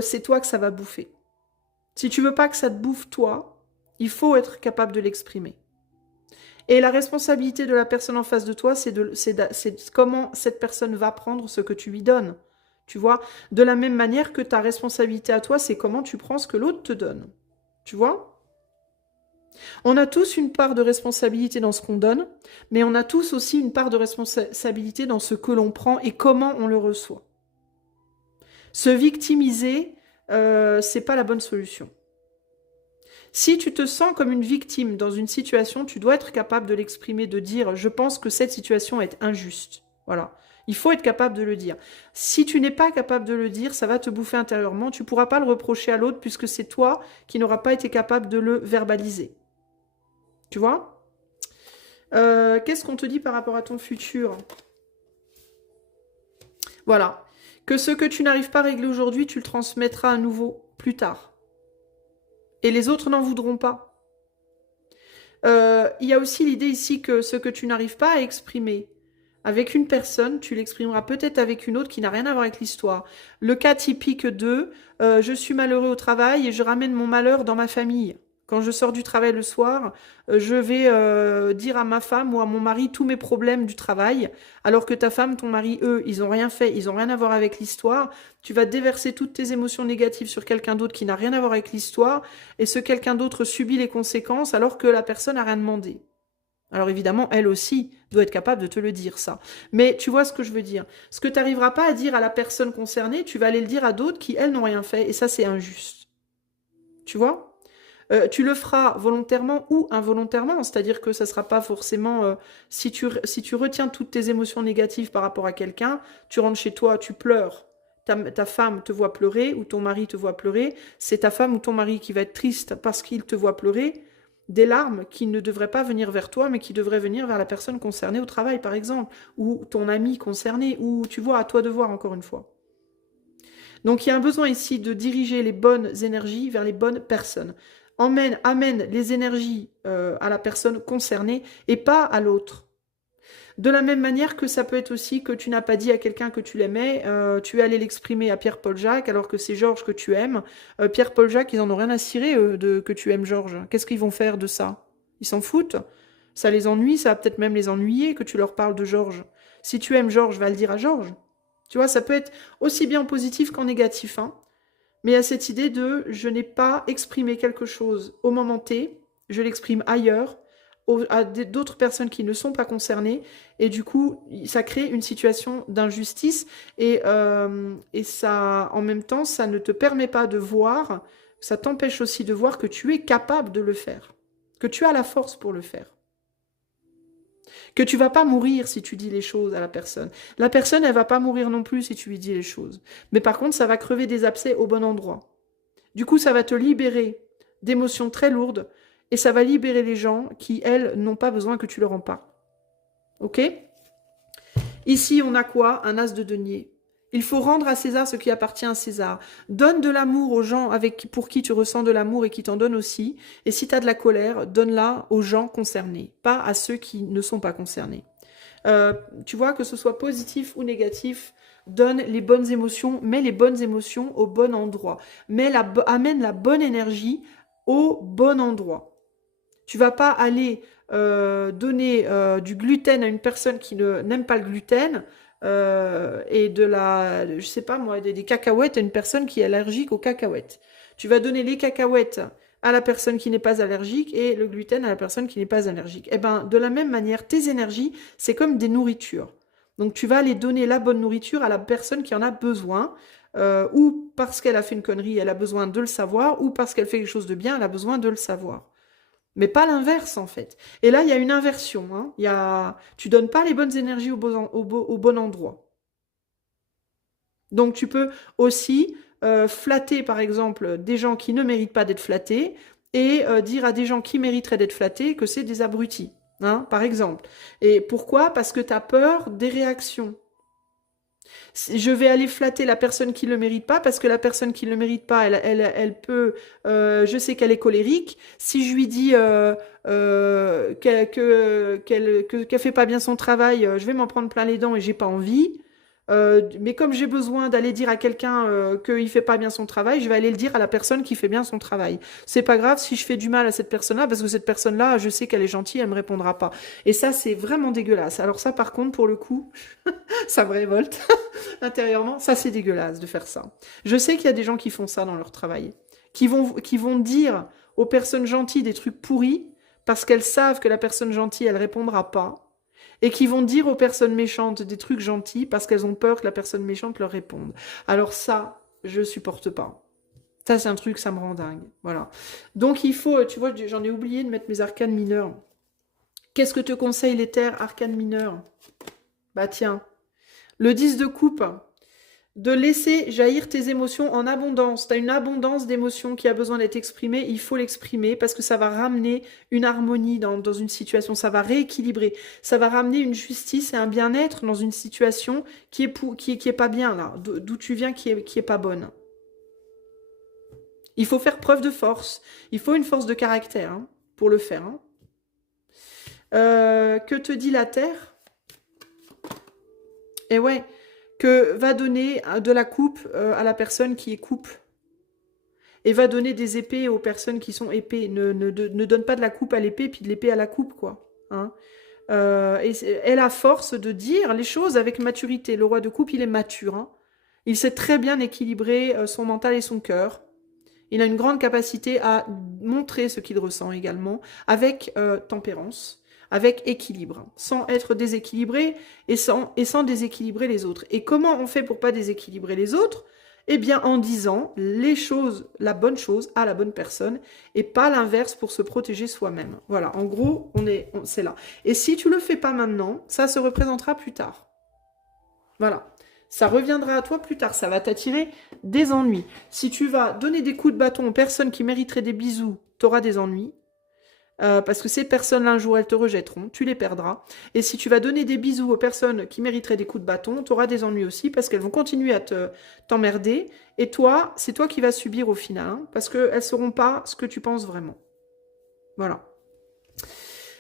c'est toi que ça va bouffer. Si tu veux pas que ça te bouffe toi, il faut être capable de l'exprimer. Et la responsabilité de la personne en face de toi, c'est comment cette personne va prendre ce que tu lui donnes. Tu vois? De la même manière que ta responsabilité à toi, c'est comment tu prends ce que l'autre te donne. Tu vois? On a tous une part de responsabilité dans ce qu'on donne, mais on a tous aussi une part de responsabilité dans ce que l'on prend et comment on le reçoit. Se victimiser, c'est pas la bonne solution. Si tu te sens comme une victime dans une situation, tu dois être capable de l'exprimer, de dire « je pense que cette situation est injuste ». Voilà. Il faut être capable de le dire. Si tu n'es pas capable de le dire, ça va te bouffer intérieurement. Tu ne pourras pas le reprocher à l'autre puisque c'est toi qui n'auras pas été capable de le verbaliser. Tu vois? Qu'est-ce qu'on te dit par rapport à ton futur? Voilà. Que ce que tu n'arrives pas à régler aujourd'hui, tu le transmettras à nouveau plus tard. Et les autres n'en voudront pas. Il y a aussi l'idée ici que ce que tu n'arrives pas à exprimer avec une personne, tu l'exprimeras peut-être avec une autre qui n'a rien à voir avec l'histoire. Le cas typique de je suis malheureux au travail et je ramène mon malheur dans ma famille. Quand je sors du travail le soir, je vais dire à ma femme ou à mon mari tous mes problèmes du travail, alors que ta femme, ton mari, eux, ils n'ont rien fait, ils n'ont rien à voir avec l'histoire. Tu vas déverser toutes tes émotions négatives sur quelqu'un d'autre qui n'a rien à voir avec l'histoire, et ce quelqu'un d'autre subit les conséquences alors que la personne n'a rien demandé. Alors évidemment, elle aussi doit être capable de te le dire, ça. Mais tu vois ce que je veux dire. Ce que tu n'arriveras pas à dire à la personne concernée, tu vas aller le dire à d'autres qui, elles, n'ont rien fait, et ça, c'est injuste. Tu vois? Tu le feras volontairement ou involontairement, c'est-à-dire que ça ne sera pas forcément... si tu retiens toutes tes émotions négatives par rapport à quelqu'un, tu rentres chez toi, tu pleures, ta femme te voit pleurer ou ton mari te voit pleurer, c'est ta femme ou ton mari qui va être triste parce qu'il te voit pleurer, des larmes qui ne devraient pas venir vers toi, mais qui devraient venir vers la personne concernée au travail, par exemple, ou ton ami concerné, ou tu vois, à toi de voir encore une fois. Donc il y a un besoin ici de diriger les bonnes énergies vers les bonnes personnes. Amène les énergies à la personne concernée et pas à l'autre. De la même manière que ça peut être aussi que tu n'as pas dit à quelqu'un que tu l'aimais, tu es allé l'exprimer à Pierre-Paul Jacques alors que c'est Georges que tu aimes. Pierre-Paul Jacques, ils en ont rien à cirer que tu aimes Georges. Qu'est-ce qu'ils vont faire de ça? Ils s'en foutent. Ça les ennuie, ça va peut-être même les ennuyer que tu leur parles de Georges. Si tu aimes Georges, va le dire à Georges. Tu vois, ça peut être aussi bien positif qu'en négatif, hein. Mais il y a cette idée de je n'ai pas exprimé quelque chose au moment T, je l'exprime ailleurs, à d'autres personnes qui ne sont pas concernées, et du coup, ça crée une situation d'injustice, et ça, en même temps, ça ne te permet pas de voir, ça t'empêche aussi de voir que tu es capable de le faire, que tu as la force pour le faire. Que tu vas pas mourir si tu dis les choses à la personne. La personne, elle va pas mourir non plus si tu lui dis les choses. Mais par contre, ça va crever des abcès au bon endroit. Du coup, ça va te libérer d'émotions très lourdes et ça va libérer les gens qui, elles, n'ont pas besoin que tu leur en parles. Ok? Ici, on a quoi? Un as de denier. Il faut rendre à César ce qui appartient à César. Donne de l'amour aux gens pour qui tu ressens de l'amour et qui t'en donnent aussi. Et si tu as de la colère, donne-la aux gens concernés, pas à ceux qui ne sont pas concernés. Tu vois, que ce soit positif ou négatif, donne les bonnes émotions, mets les bonnes émotions au bon endroit. Amène la bonne énergie au bon endroit. Tu vas pas aller donner du gluten à une personne qui n'aime pas le gluten, et je sais pas moi, des cacahuètes à une personne qui est allergique aux cacahuètes. Tu vas donner les cacahuètes à la personne qui n'est pas allergique et le gluten à la personne qui n'est pas allergique. Eh ben, de la même manière, tes énergies, c'est comme des nourritures. Donc tu vas aller donner la bonne nourriture à la personne qui en a besoin, ou parce qu'elle a fait une connerie, elle a besoin de le savoir, ou parce qu'elle fait quelque chose de bien, elle a besoin de le savoir. Mais pas l'inverse, en fait. Et là, il y a une inversion. Hein. Tu donnes pas les bonnes énergies au bon endroit. Donc, tu peux aussi flatter, par exemple, des gens qui ne méritent pas d'être flattés et dire à des gens qui mériteraient d'être flattés que c'est des abrutis, hein, par exemple. Et pourquoi? Parce que tu as peur des réactions. Je vais aller flatter la personne qui ne le mérite pas parce que la personne qui ne le mérite pas, elle peut, je sais qu'elle est colérique. Si je lui dis qu'elle fait pas bien son travail, je vais m'en prendre plein les dents et j'ai pas envie. Mais comme j'ai besoin d'aller dire à quelqu'un qu'il fait pas bien son travail, je vais aller le dire à la personne qui fait bien son travail. C'est pas grave si je fais du mal à cette personne-là parce que cette personne-là, je sais qu'elle est gentille, elle me répondra pas. Et ça, c'est vraiment dégueulasse. Alors ça, par contre, pour le coup, ça me révolte intérieurement. Ça, c'est dégueulasse de faire ça. Je sais qu'il y a des gens qui font ça dans leur travail, qui vont dire aux personnes gentilles des trucs pourris parce qu'elles savent que la personne gentille, elle répondra pas. Et qui vont dire aux personnes méchantes des trucs gentils parce qu'elles ont peur que la personne méchante leur réponde. Alors ça, je supporte pas. Ça, c'est un truc, ça me rend dingue. Voilà. Donc il faut, tu vois, j'en ai oublié de mettre mes arcanes mineurs. Qu'est-ce que te conseille l'éther, arcane mineur? Bah tiens, le 10 de coupe, de laisser jaillir tes émotions en abondance. Tu as une abondance d'émotions qui a besoin d'être exprimée, il faut l'exprimer parce que ça va ramener une harmonie dans une situation, ça va rééquilibrer, ça va ramener une justice et un bien-être dans une situation qui est pas bien là, d'où tu viens, qui est pas bonne. Il faut faire preuve de force, il faut une force de caractère hein, pour le faire. Hein. Que te dit la Terre? Eh ouais, que va donner de la coupe à la personne qui est coupe. Et va donner des épées aux personnes qui sont épées. Ne donne pas de la coupe à l'épée, puis de l'épée à la coupe, quoi. Hein. Et elle a force de dire les choses avec maturité. Le roi de coupe, il est mature. Hein. Il sait très bien équilibrer son mental et son cœur. Il a une grande capacité à montrer ce qu'il ressent également, avec tempérance, avec équilibre, sans être déséquilibré et sans déséquilibrer les autres. Et comment on fait pour pas déséquilibrer les autres? Eh bien, en disant les choses, la bonne chose à la bonne personne, et pas l'inverse pour se protéger soi-même. Voilà, en gros, c'est là. Et si tu le fais pas maintenant, ça se représentera plus tard. Voilà. Ça reviendra à toi plus tard, ça va t'attirer des ennuis. Si tu vas donner des coups de bâton aux personnes qui mériteraient des bisous, tu auras des ennuis. Parce que ces personnes-là, un jour, elles te rejetteront, tu les perdras. Et si tu vas donner des bisous aux personnes qui mériteraient des coups de bâton, tu auras des ennuis aussi, parce qu'elles vont continuer à t'emmerder. Et toi, c'est toi qui vas subir au final, hein, parce qu'elles ne sauront pas ce que tu penses vraiment. Voilà.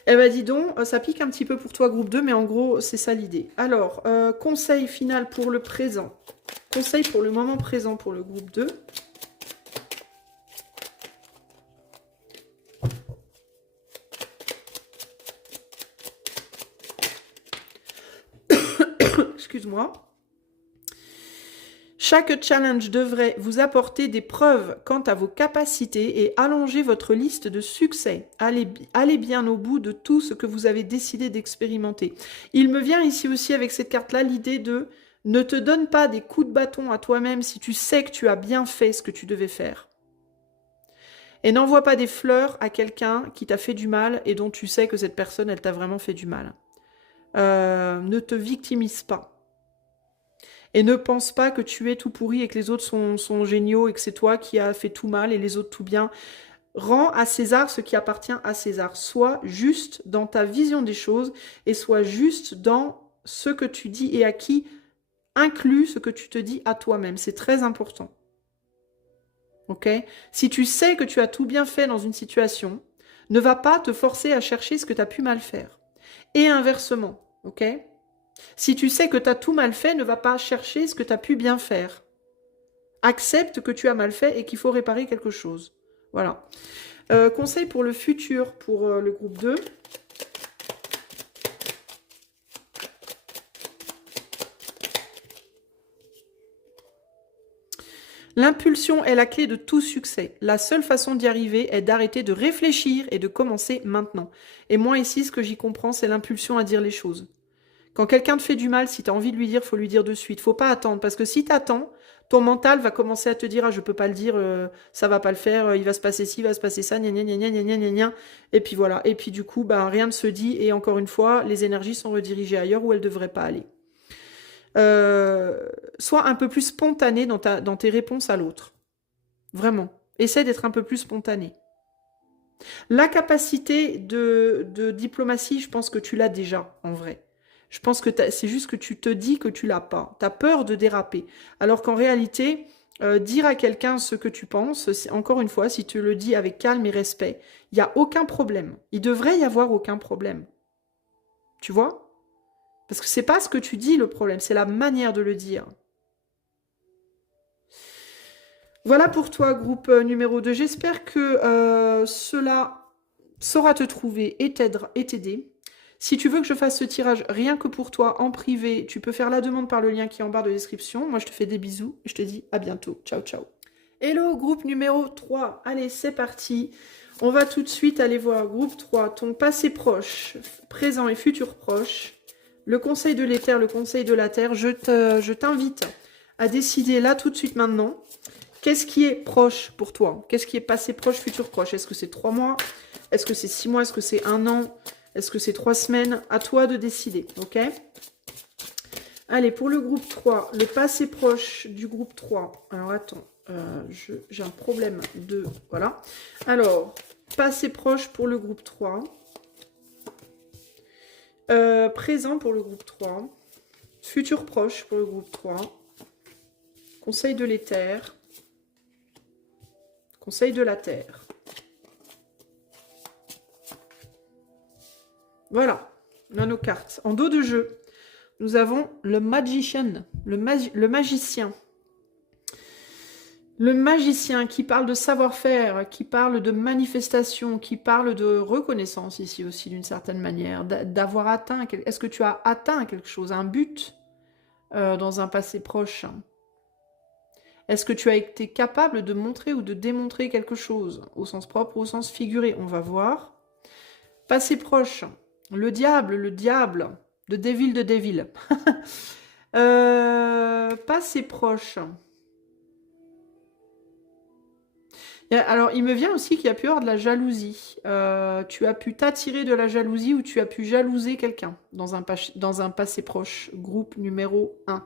Eh ben dis donc, ça pique un petit peu pour toi, groupe 2, mais en gros, c'est ça l'idée. Alors, conseil final pour le présent. Conseil pour le moment présent pour le groupe 2. Excuse-moi. Chaque challenge devrait vous apporter des preuves quant à vos capacités et allonger votre liste de succès. Allez bien au bout de tout ce que vous avez décidé d'expérimenter. Il me vient ici aussi avec cette carte-là l'idée de ne te donne pas des coups de bâton à toi-même si tu sais que tu as bien fait ce que tu devais faire. Et n'envoie pas des fleurs à quelqu'un qui t'a fait du mal et dont tu sais que cette personne, elle t'a vraiment fait du mal. Ne te victimise pas. Et ne pense pas que tu es tout pourri et que les autres sont géniaux et que c'est toi qui as fait tout mal et les autres tout bien. Rends à César ce qui appartient à César. Sois juste dans ta vision des choses et sois juste dans ce que tu dis et à qui inclut ce que tu te dis à toi-même. C'est très important. Ok? Si tu sais que tu as tout bien fait dans une situation, ne va pas te forcer à chercher ce que tu as pu mal faire. Et inversement. Ok? Si tu sais que tu as tout mal fait, ne va pas chercher ce que tu as pu bien faire. Accepte que tu as mal fait et qu'il faut réparer quelque chose. Voilà. Conseil pour le futur, pour le groupe 2. L'impulsion est la clé de tout succès. La seule façon d'y arriver est d'arrêter de réfléchir et de commencer maintenant. Et moi ici, ce que j'y comprends, c'est l'impulsion à dire les choses. Quand quelqu'un te fait du mal, si tu as envie de lui dire, il faut lui dire de suite. Faut pas attendre, parce que si tu attends, ton mental va commencer à te dire « Ah, je peux pas le dire, ça va pas le faire, il va se passer ci, il va se passer ça, gna gna gna gna gna gna gna gna. » Et puis voilà. Et puis du coup, ben, rien ne se dit, et encore une fois, les énergies sont redirigées ailleurs où elles ne devraient pas aller. Sois un peu plus spontané dans tes réponses à l'autre. Vraiment. Essaie d'être un peu plus spontané. La capacité de diplomatie, je pense que tu l'as déjà, en vrai. Je pense que c'est juste que tu te dis que tu l'as pas. Tu as peur de déraper. Alors qu'en réalité, dire à quelqu'un ce que tu penses, encore une fois, si tu le dis avec calme et respect, il n'y a aucun problème. Il devrait y avoir aucun problème. Tu vois? Parce que c'est pas ce que tu dis le problème, c'est la manière de le dire. Voilà pour toi, groupe numéro 2. J'espère que cela saura te trouver et t'aider. Si tu veux que je fasse ce tirage rien que pour toi en privé, tu peux faire la demande par le lien qui est en barre de description. Moi, je te fais des bisous et je te dis à bientôt. Ciao, ciao. Hello, groupe numéro 3. Allez, c'est parti. On va tout de suite aller voir groupe 3, ton passé proche, présent et futur proche. Le conseil de l'éther, le conseil de la terre. Je t'invite à décider là tout de suite maintenant. Qu'est-ce qui est proche pour toi? Qu'est-ce qui est passé proche, futur proche? Est-ce que c'est 3 mois? Est-ce que c'est 6 mois? Est-ce que c'est 1 an? Est-ce que c'est 3 semaines? À toi de décider, ok? Allez, pour le groupe 3, le passé proche du groupe 3. Alors, attends, j'ai un problème de... Voilà. Alors, passé proche pour le groupe 3. Présent pour le groupe 3. Futur proche pour le groupe 3. Conseil de l'éther. Conseil de la terre. Voilà, on a nos cartes. En dos de jeu, nous avons le magician, le magicien. Le magicien qui parle de savoir-faire, qui parle de manifestation, qui parle de reconnaissance ici aussi d'une certaine manière, d'avoir atteint... Est-ce que tu as atteint quelque chose, un but dans un passé proche? Est-ce que tu as été capable de montrer ou de démontrer quelque chose, au sens propre ou au sens figuré? On va voir. Passé proche, le diable, de Devil. Passé proche. Alors, il me vient aussi qu'il y a pu y avoir de la jalousie. Tu as pu t'attirer de la jalousie ou tu as pu jalouser quelqu'un dans un passé proche. Groupe numéro 1.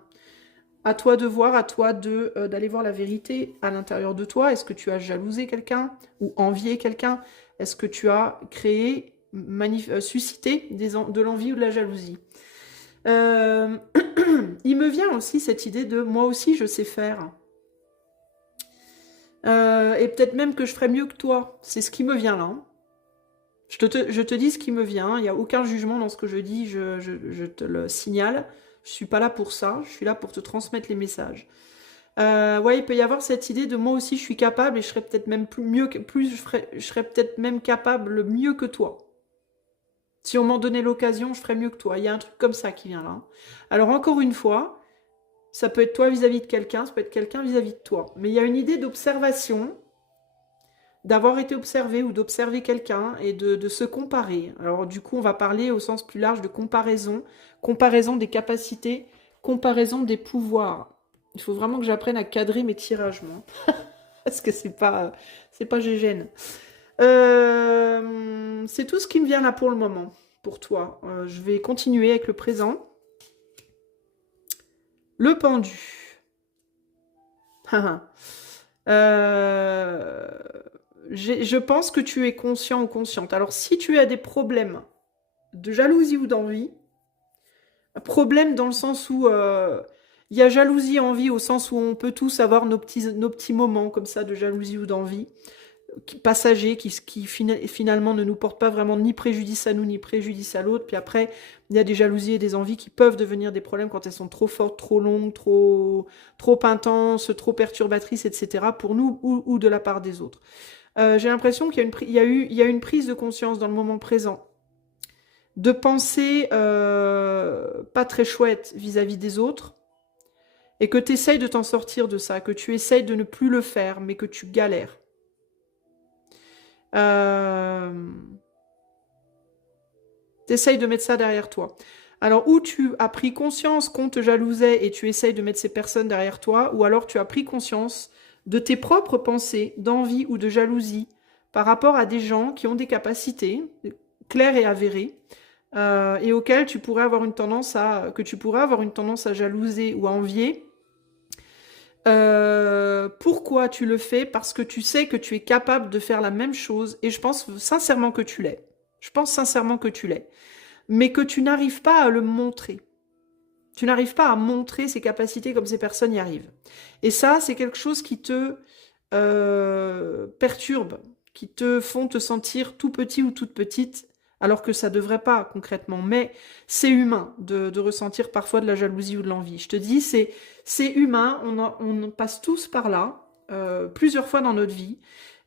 À toi de voir, à toi d'aller voir la vérité à l'intérieur de toi. Est-ce que tu as jalousé quelqu'un ou envié quelqu'un? Est-ce que tu as créé, suscité de l'envie ou de la jalousie? Il me vient aussi cette idée de « moi aussi je sais faire ». Et peut-être même que je ferais mieux que toi. C'est ce qui me vient là. Hein. Je te dis ce qui me vient. Il n'y a aucun jugement dans ce que je dis. Je te le signale. Je ne suis pas là pour ça. Je suis là pour te transmettre les messages. Ouais, il peut y avoir cette idée de moi aussi je suis capable et je serais peut-être même je serais peut-être même capable mieux que toi. Si on m'en donnait l'occasion, je ferais mieux que toi. Il y a un truc comme ça qui vient là. Alors encore une fois, ça peut être toi vis-à-vis de quelqu'un, ça peut être quelqu'un vis-à-vis de toi. Mais il y a une idée d'observation, d'avoir été observé ou d'observer quelqu'un et de se comparer. Alors du coup, on va parler au sens plus large de comparaison, comparaison des capacités, comparaison des pouvoirs. Il faut vraiment que j'apprenne à cadrer mes tirages, moi. Parce que c'est pas GGN. C'est tout ce qui me vient là pour le moment, pour toi. Je vais continuer avec le présent. Le pendu. Je pense que tu es conscient ou consciente. Alors, si tu as des problèmes de jalousie ou d'envie, problème dans le sens où il y a jalousie, envie, au sens où on peut tous avoir nos petits moments comme ça de jalousie ou d'envie, passagers qui finalement ne nous portent pas vraiment ni préjudice à nous ni préjudice à l'autre. Puis après, il y a des jalousies et des envies qui peuvent devenir des problèmes quand elles sont trop fortes, trop longues, trop intenses, trop perturbatrices, etc. pour nous ou de la part des autres. J'ai l'impression qu'il y a une prise de conscience dans le moment présent de pensées pas très chouettes vis-à-vis des autres et que tu essayes de t'en sortir de ça, que tu essayes de ne plus le faire, mais que tu galères. T'essayes de mettre ça derrière toi. Alors, ou tu as pris conscience qu'on te jalousait et tu essayes de mettre ces personnes derrière toi, ou alors tu as pris conscience de tes propres pensées d'envie ou de jalousie par rapport à des gens qui ont des capacités claires et avérées, et auquel tu pourrais avoir une tendance que tu pourrais avoir une tendance à jalouser ou à envier. Pourquoi tu le fais? Parce que tu sais que tu es capable de faire la même chose et je pense sincèrement que tu l'es. Je pense sincèrement que tu l'es. Mais que tu n'arrives pas à le montrer. Tu n'arrives pas à montrer ses capacités comme ces personnes y arrivent. Et ça, c'est quelque chose qui te perturbe, qui te font te sentir tout petit ou toute petite, alors que ça devrait pas concrètement. Mais c'est humain de ressentir parfois de la jalousie ou de l'envie. Je te dis, c'est humain, on passe tous par là, plusieurs fois dans notre vie.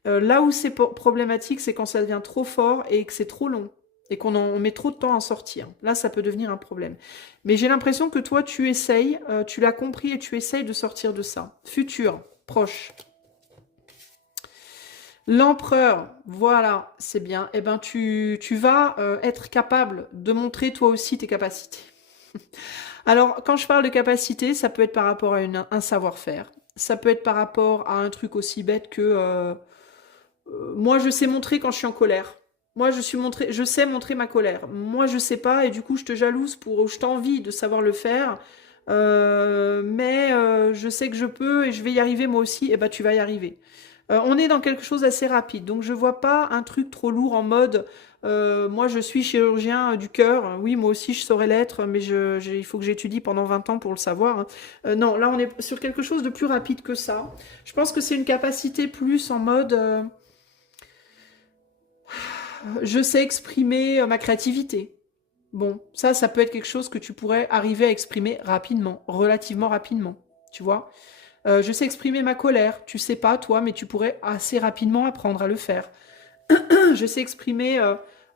Là où c'est problématique, c'est quand ça devient trop fort et que c'est trop long. Et on met trop de temps à en sortir. Là, ça peut devenir un problème. Mais j'ai l'impression que toi, tu essayes, tu l'as compris et tu essayes de sortir de ça. Futur, proche. L'empereur, voilà, c'est bien. Eh ben, tu vas être capable de montrer toi aussi tes capacités. Alors, quand je parle de capacité, ça peut être par rapport à un savoir-faire. Ça peut être par rapport à un truc aussi bête que moi, je sais montrer quand je suis en colère. Moi, je sais montrer ma colère. Moi, je sais pas, et du coup, je te jalouse je t'envie de savoir le faire. Mais je sais que je peux et je vais y arriver moi aussi. Et ben, tu vas y arriver. On est dans quelque chose d'assez rapide, donc je vois pas un truc trop lourd en mode moi je suis chirurgien du cœur, oui moi aussi je saurais l'être, mais il faut que j'étudie pendant 20 ans pour le savoir. Hein. Non, là on est sur quelque chose de plus rapide que ça. Je pense que c'est une capacité plus en mode je sais exprimer ma créativité. Bon, ça peut être quelque chose que tu pourrais arriver à exprimer rapidement, relativement rapidement, tu vois. Je sais exprimer ma colère, tu sais pas toi, mais tu pourrais assez rapidement apprendre à le faire. Je sais exprimer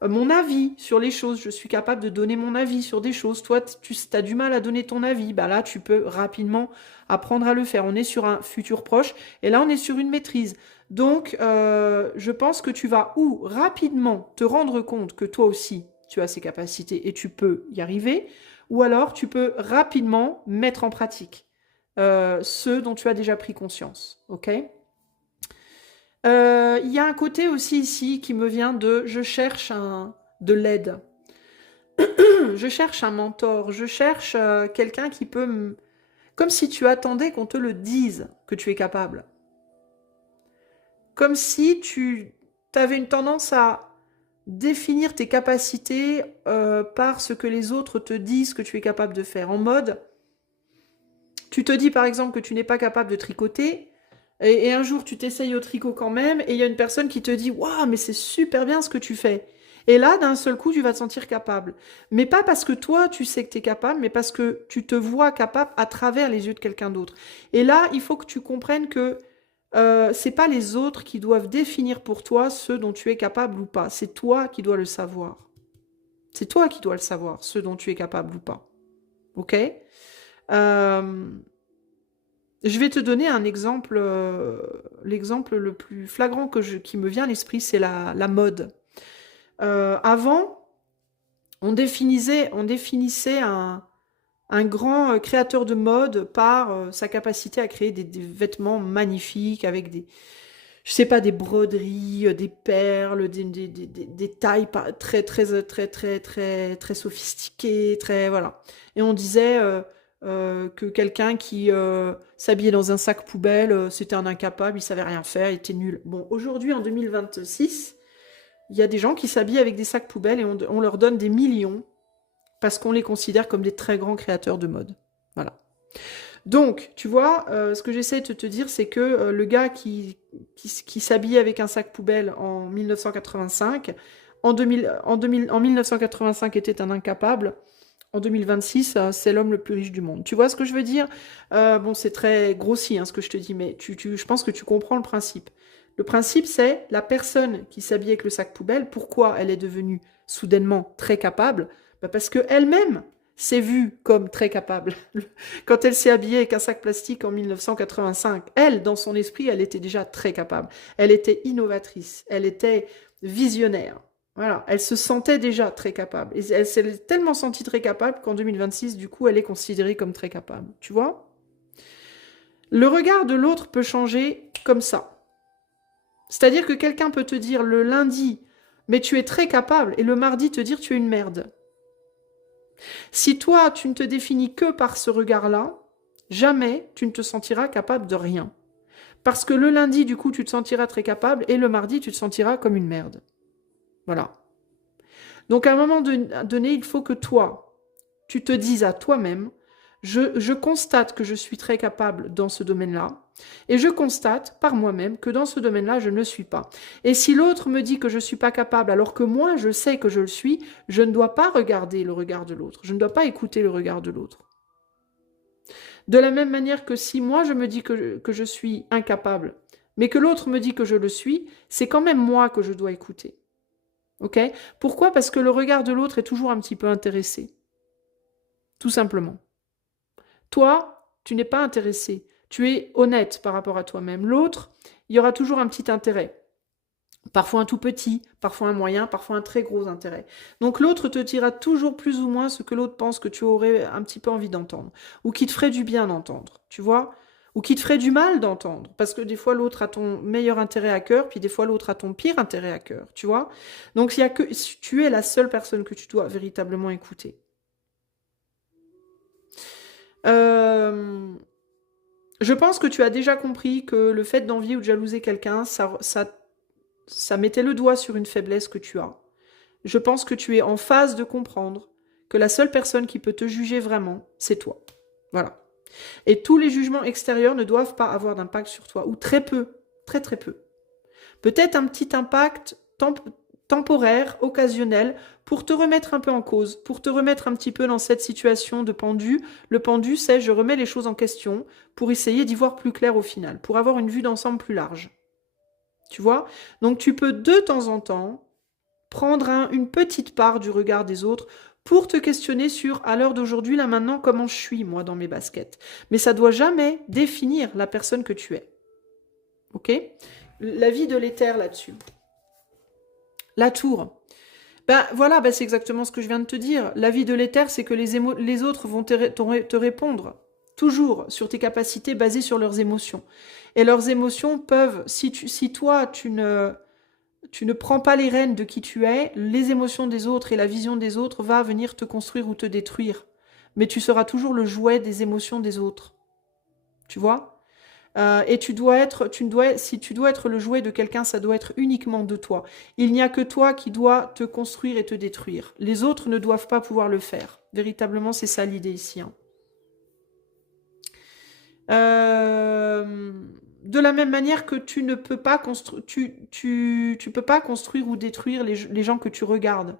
mon avis sur les choses, je suis capable de donner mon avis sur des choses. Toi, tu as du mal à donner ton avis, bah là, tu peux rapidement apprendre à le faire. On est sur un futur proche, et là, on est sur une maîtrise. Donc, je pense que tu vas rapidement te rendre compte que toi aussi, tu as ces capacités et tu peux y arriver, ou alors tu peux rapidement mettre en pratique ce dont tu as déjà pris conscience, ok? Il y a un côté aussi ici qui me vient je cherche de l'aide. Je cherche un mentor, je cherche quelqu'un qui peut comme si tu attendais qu'on te le dise que tu es capable. Comme si tu avais une tendance à définir tes capacités par ce que les autres te disent que tu es capable de faire. En mode, tu te dis par exemple que tu n'es pas capable de tricoter, et un jour tu t'essayes au tricot quand même, et il y a une personne qui te dit « Waouh, mais c'est super bien ce que tu fais !» Et là, d'un seul coup, tu vas te sentir capable. Mais pas parce que toi, tu sais que tu es capable, mais parce que tu te vois capable à travers les yeux de quelqu'un d'autre. Et là, il faut que tu comprennes que c'est pas les autres qui doivent définir pour toi ce dont tu es capable ou pas. C'est toi qui dois le savoir. C'est toi qui dois le savoir, ce dont tu es capable ou pas. Ok? Je vais te donner un exemple. L'exemple le plus flagrant qui me vient à l'esprit, c'est la mode. Avant, on définissait un grand créateur de mode par sa capacité à créer des vêtements magnifiques avec je sais pas, des broderies, des perles, des tailles très, très, très, très, très, très sophistiquées, voilà. Et on disait que quelqu'un qui s'habillait dans un sac poubelle, c'était un incapable, il savait rien faire, il était nul. Bon, aujourd'hui, en 2026, il y a des gens qui s'habillent avec des sacs poubelles et on leur donne des millions parce qu'on les considère comme des très grands créateurs de mode. Voilà. Donc, tu vois, ce que j'essaie de te dire, c'est que le gars qui s'habillait avec un sac poubelle en 1985, en 1985 était un incapable, en 2026, c'est l'homme le plus riche du monde. Tu vois ce que je veux dire? Bon, c'est très grossi ce que je te dis, mais je pense que tu comprends le principe. Le principe, c'est la personne qui s'habille avec le sac poubelle, pourquoi elle est devenue soudainement très capable? Parce qu'elle-même s'est vue comme très capable. Quand elle s'est habillée avec un sac plastique en 1985, elle, dans son esprit, elle était déjà très capable. Elle était innovatrice, elle était visionnaire. Voilà, elle se sentait déjà très capable. Et elle s'est tellement sentie très capable qu'en 2026, du coup, elle est considérée comme très capable. Tu vois? Le regard de l'autre peut changer comme ça. C'est-à-dire que quelqu'un peut te dire le lundi, mais tu es très capable, et le mardi te dire tu es une merde. Si toi, tu ne te définis que par ce regard-là, jamais tu ne te sentiras capable de rien. Parce que le lundi, du coup, tu te sentiras très capable et le mardi, tu te sentiras comme une merde. Voilà. Donc, à un moment donné, il faut que toi, tu te dises à toi-même, je constate que je suis très capable dans ce domaine-là, et je constate par moi-même que dans ce domaine-là, je ne le suis pas. Et si l'autre me dit que je ne suis pas capable, alors que moi, je sais que je le suis, je ne dois pas regarder le regard de l'autre, je ne dois pas écouter le regard de l'autre. De la même manière que si moi, je me dis que je suis incapable, mais que l'autre me dit que je le suis, c'est quand même moi que je dois écouter. Ok? Pourquoi? Parce que le regard de l'autre est toujours un petit peu intéressé. Tout simplement. Toi, tu n'es pas intéressé. Tu es honnête par rapport à toi-même. L'autre, il y aura toujours un petit intérêt. Parfois un tout petit, parfois un moyen, parfois un très gros intérêt. Donc l'autre te dira toujours plus ou moins ce que l'autre pense que tu aurais un petit peu envie d'entendre. Ou qui te ferait du bien d'entendre. Tu vois? Ou qui te ferait du mal d'entendre. Parce que des fois, l'autre a ton meilleur intérêt à cœur, puis des fois, l'autre a ton pire intérêt à cœur. Tu vois? Donc, il y a que, tu es la seule personne que tu dois véritablement écouter. Je pense que tu as déjà compris que le fait d'envier ou de jalouser quelqu'un, ça mettait le doigt sur une faiblesse que tu as. Je pense que tu es en phase de comprendre que la seule personne qui peut te juger vraiment, c'est toi. Voilà. Et tous les jugements extérieurs ne doivent pas avoir d'impact sur toi, ou très peu, très très peu. Peut-être un petit impact temporaire, occasionnel, pour te remettre un peu en cause, pour te remettre un petit peu dans cette situation de pendu. Le pendu, c'est je remets les choses en question pour essayer d'y voir plus clair au final, pour avoir une vue d'ensemble plus large. Tu vois? Donc tu peux de temps en temps prendre une petite part du regard des autres pour te questionner sur, à l'heure d'aujourd'hui, là maintenant, comment je suis, moi, dans mes baskets. Mais ça doit jamais définir la personne que tu es. Ok? La vie de l'éther là-dessus. La tour. Ben voilà, ben c'est exactement ce que je viens de te dire. La vie de l'éther, c'est que les autres vont te répondre toujours sur tes capacités basées sur leurs émotions. Et leurs émotions peuvent, si toi, tu ne prends pas les rênes de qui tu es, les émotions des autres et la vision des autres va venir te construire ou te détruire. Mais tu seras toujours le jouet des émotions des autres. Tu vois? Et si tu dois être le jouet de quelqu'un, ça doit être uniquement de toi. Il n'y a que toi qui dois te construire et te détruire. Les autres ne doivent pas pouvoir le faire. Véritablement, c'est ça l'idée ici. Hein. De la même manière que tu ne peux pas tu peux pas construire ou détruire les gens que tu regardes.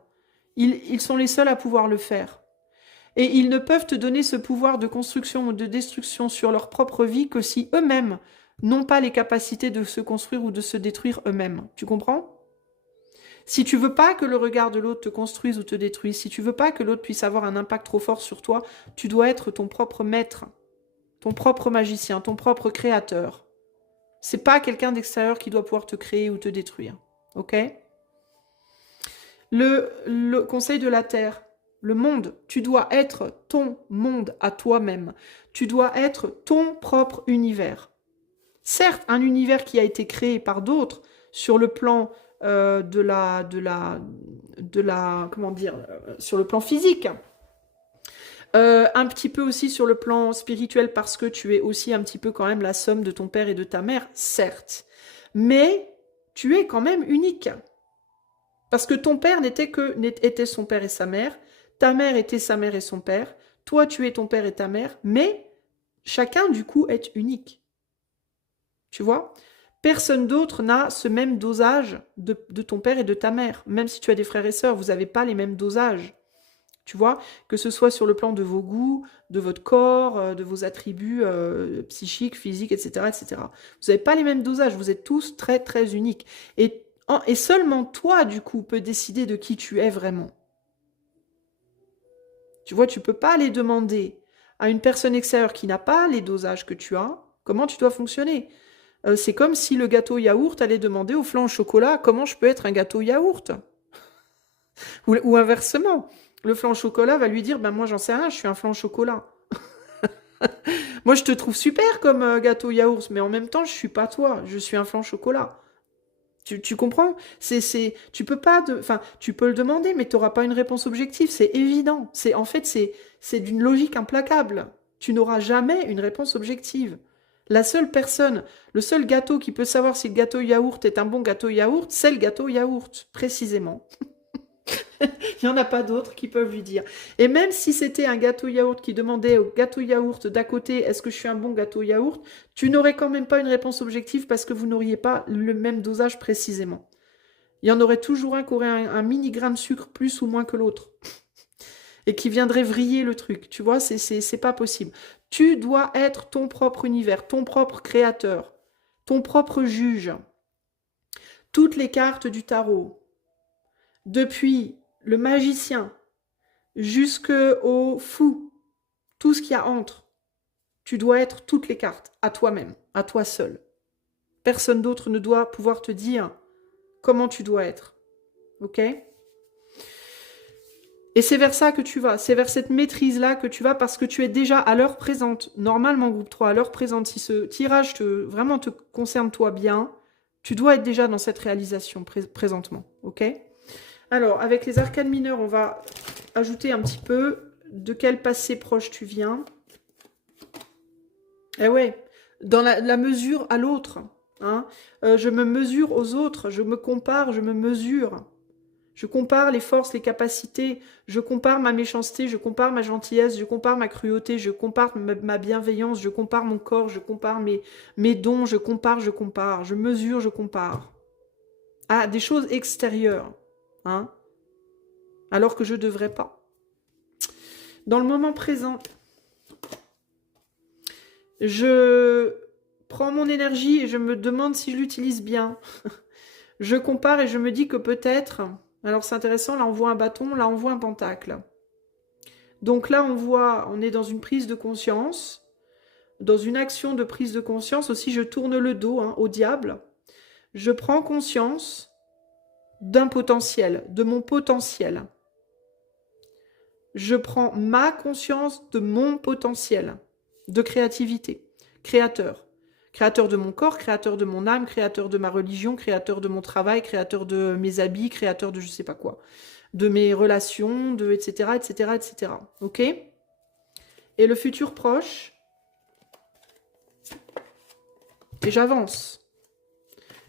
Ils sont les seuls à pouvoir le faire. Et ils ne peuvent te donner ce pouvoir de construction ou de destruction sur leur propre vie que si eux-mêmes n'ont pas les capacités de se construire ou de se détruire eux-mêmes. Tu comprends? Si tu veux pas que le regard de l'autre te construise ou te détruise, si tu veux pas que l'autre puisse avoir un impact trop fort sur toi, tu dois être ton propre maître, ton propre magicien, ton propre créateur. C'est pas quelqu'un d'extérieur qui doit pouvoir te créer ou te détruire. Ok? Le conseil de la Terre. Le monde, tu dois être ton monde à toi-même. Tu dois être ton propre univers. Certes, un univers qui a été créé par d'autres sur le plan comment dire, sur le plan physique. Un petit peu aussi sur le plan spirituel parce que tu es aussi un petit peu quand même la somme de ton père et de ta mère, certes. Mais tu es quand même unique. Parce que ton père était son père et sa mère, ta mère était sa mère et son père, toi tu es ton père et ta mère, mais chacun du coup est unique. Tu vois? Personne d'autre n'a ce même dosage de ton père et de ta mère. Même si tu as des frères et sœurs, vous n'avez pas les mêmes dosages. Tu vois? Que ce soit sur le plan de vos goûts, de votre corps, de vos attributs psychiques, physiques, etc., etc. Vous n'avez pas les mêmes dosages, vous êtes tous très très uniques. Et seulement toi, du coup, peux décider de qui tu es vraiment. Tu vois, tu ne peux pas aller demander à une personne extérieure qui n'a pas les dosages que tu as, comment tu dois fonctionner. C'est comme si le gâteau yaourt allait demander au flan au chocolat comment je peux être un gâteau yaourt. Ou inversement, le flan au chocolat va lui dire, ben moi j'en sais rien, je suis un flan au chocolat. Moi je te trouve super comme gâteau yaourt, mais en même temps je suis pas toi, je suis un flan au chocolat. Tu comprends? Tu peux pas, enfin, tu peux le demander, mais tu n'auras pas une réponse objective, c'est évident. En fait, c'est d'une logique implacable. Tu n'auras jamais une réponse objective. La seule personne, le seul gâteau qui peut savoir si le gâteau yaourt est un bon gâteau yaourt, c'est le gâteau yaourt, précisément. Il n'y en a pas d'autres qui peuvent lui dire. Et même si c'était un gâteau yaourt qui demandait au gâteau yaourt d'à côté, est-ce que je suis un bon gâteau yaourt, tu n'aurais quand même pas une réponse objective parce que vous n'auriez pas le même dosage précisément. Il y en aurait toujours un qui aurait un mini grain de sucre plus ou moins que l'autre. Et qui viendrait vriller le truc. Tu vois, c'est pas possible. Tu dois être ton propre univers, ton propre créateur, ton propre juge. Toutes les cartes du tarot, depuis le magicien jusqu'au fou, tout ce qu'il y a entre, tu dois être toutes les cartes, à toi-même, à toi seul. Personne d'autre ne doit pouvoir te dire comment tu dois être. Ok ? Et c'est vers ça que tu vas, c'est vers cette maîtrise-là que tu vas parce que tu es déjà à l'heure présente. Normalement, groupe 3, à l'heure présente, si ce tirage vraiment te concerne toi bien, tu dois être déjà dans cette réalisation présentement. Ok ? Alors, avec les arcanes mineures, on va ajouter un petit peu de quel passé proche tu viens. Eh ouais, dans la mesure à l'autre. Hein, je me mesure aux autres, je me compare, je me mesure. Je compare les forces, les capacités, je compare ma méchanceté, je compare ma gentillesse, je compare ma cruauté, je compare ma bienveillance, je compare mon corps, je compare mes dons, je compare, je mesure, je compare. À des choses extérieures. Hein, alors que je ne devrais pas. Dans le moment présent, je prends mon énergie et je me demande si je l'utilise bien. Je compare et je me dis que peut-être, alors c'est intéressant, là on voit un bâton, là on voit un pentacle. Donc là on est dans une prise de conscience, dans une action de prise de conscience. Aussi je tourne le dos au diable. Je prends conscience d'un potentiel, de mon potentiel. Je prends ma conscience de mon potentiel de créativité, créateur. Créateur de mon corps, créateur de mon âme, créateur de ma religion, créateur de mon travail, créateur de mes habits, créateur de je sais pas quoi, de mes relations, de etc., etc., etc. Ok ? Et le futur proche, et j'avance.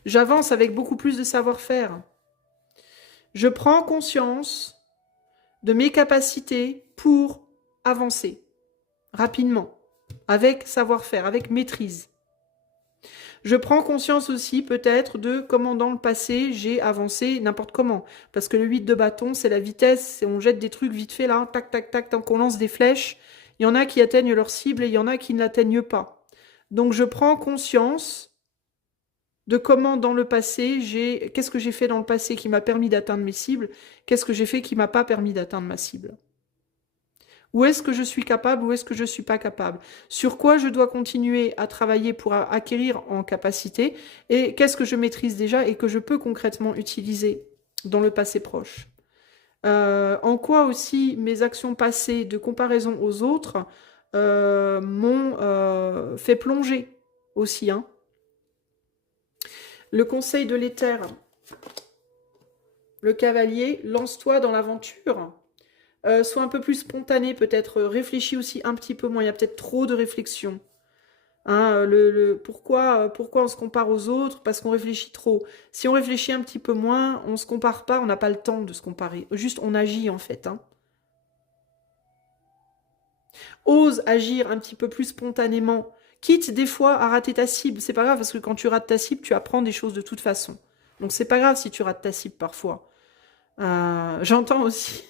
J'avance avec beaucoup plus de savoir-faire. Je prends conscience de mes capacités pour avancer rapidement, avec savoir-faire, avec maîtrise. Je prends conscience aussi peut-être de comment dans le passé j'ai avancé n'importe comment. Parce que le 8 de bâton, c'est la vitesse, on jette des trucs vite fait là, tac, tac, tac, tant qu'on lance des flèches. Il y en a qui atteignent leur cible et il y en a qui ne l'atteignent pas. Donc je prends conscience de comment dans le passé, qu'est-ce que j'ai fait dans le passé qui m'a permis d'atteindre mes cibles, qu'est-ce que j'ai fait qui ne m'a pas permis d'atteindre ma cible. Où est-ce que je suis capable, où est-ce que je ne suis pas capable? Sur quoi je dois continuer à travailler pour acquérir en capacité? Et qu'est-ce que je maîtrise déjà et que je peux concrètement utiliser dans le passé proche? En quoi aussi mes actions passées de comparaison aux autres m'ont fait plonger aussi. Hein. Le conseil de l'éther, le cavalier, lance-toi dans l'aventure. Sois un peu plus spontané, peut-être réfléchis aussi un petit peu moins, il y a peut-être trop de réflexion. Hein, pourquoi on se compare aux autres? Parce qu'on réfléchit trop. Si on réfléchit un petit peu moins, on ne se compare pas, on n'a pas le temps de se comparer. Juste, on agit en fait. Hein. Ose agir un petit peu plus spontanément. Quitte des fois à rater ta cible. C'est pas grave parce que quand tu rates ta cible, tu apprends des choses de toute façon. Donc c'est pas grave si tu rates ta cible parfois. J'entends aussi...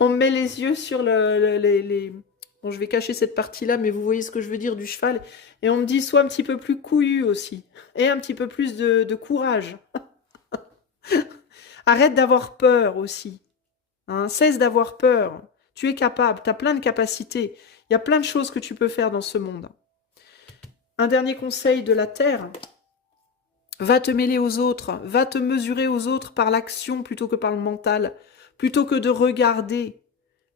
On met les yeux sur les... Bon, je vais cacher cette partie-là, mais vous voyez ce que je veux dire du cheval. Et on me dit, sois un petit peu plus couillu aussi. Et un petit peu plus de courage. Arrête d'avoir peur aussi. Hein, cesse d'avoir peur. Tu es capable, tu as plein de capacités. Il y a plein de choses que tu peux faire dans ce monde. Un dernier conseil de la Terre. Va te mêler aux autres. Va te mesurer aux autres par l'action plutôt que par le mental. Plutôt que de regarder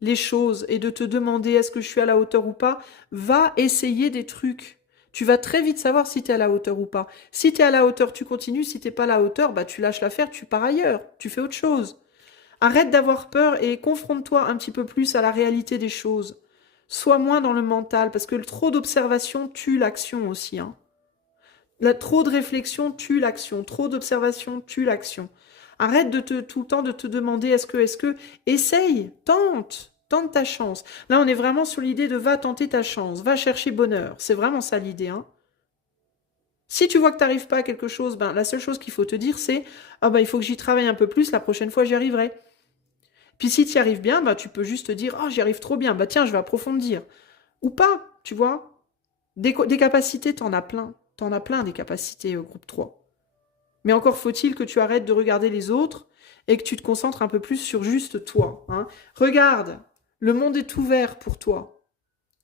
les choses et de te demander est-ce que je suis à la hauteur ou pas, va essayer des trucs. Tu vas très vite savoir si tu es à la hauteur ou pas. Si tu es à la hauteur, tu continues. Si tu n'es pas à la hauteur, bah, tu lâches l'affaire, tu pars ailleurs. Tu fais autre chose. Arrête d'avoir peur et confronte-toi un petit peu plus à la réalité des choses. Sois moins dans le mental, parce que trop d'observation tue l'action aussi. Hein. Trop de réflexion tue l'action. Trop d'observation tue l'action. Arrête tout le temps de te demander est-ce que, essaye, tente ta chance. Là, on est vraiment sur l'idée de va tenter ta chance, va chercher bonheur. C'est vraiment ça l'idée. Hein. Si tu vois que tu n'arrives pas à quelque chose, ben, la seule chose qu'il faut te dire, c'est ah ben, il faut que j'y travaille un peu plus, la prochaine fois j'y arriverai. Puis si tu y arrives bien, ben, tu peux juste te dire ah j'y arrive trop bien, bah tiens, je vais approfondir. Ou pas, tu vois. Des capacités, t'en as plein. T'en as plein des capacités au groupe 3. Mais encore faut-il que tu arrêtes de regarder les autres et que tu te concentres un peu plus sur juste toi. Hein. Regarde, le monde est ouvert pour toi.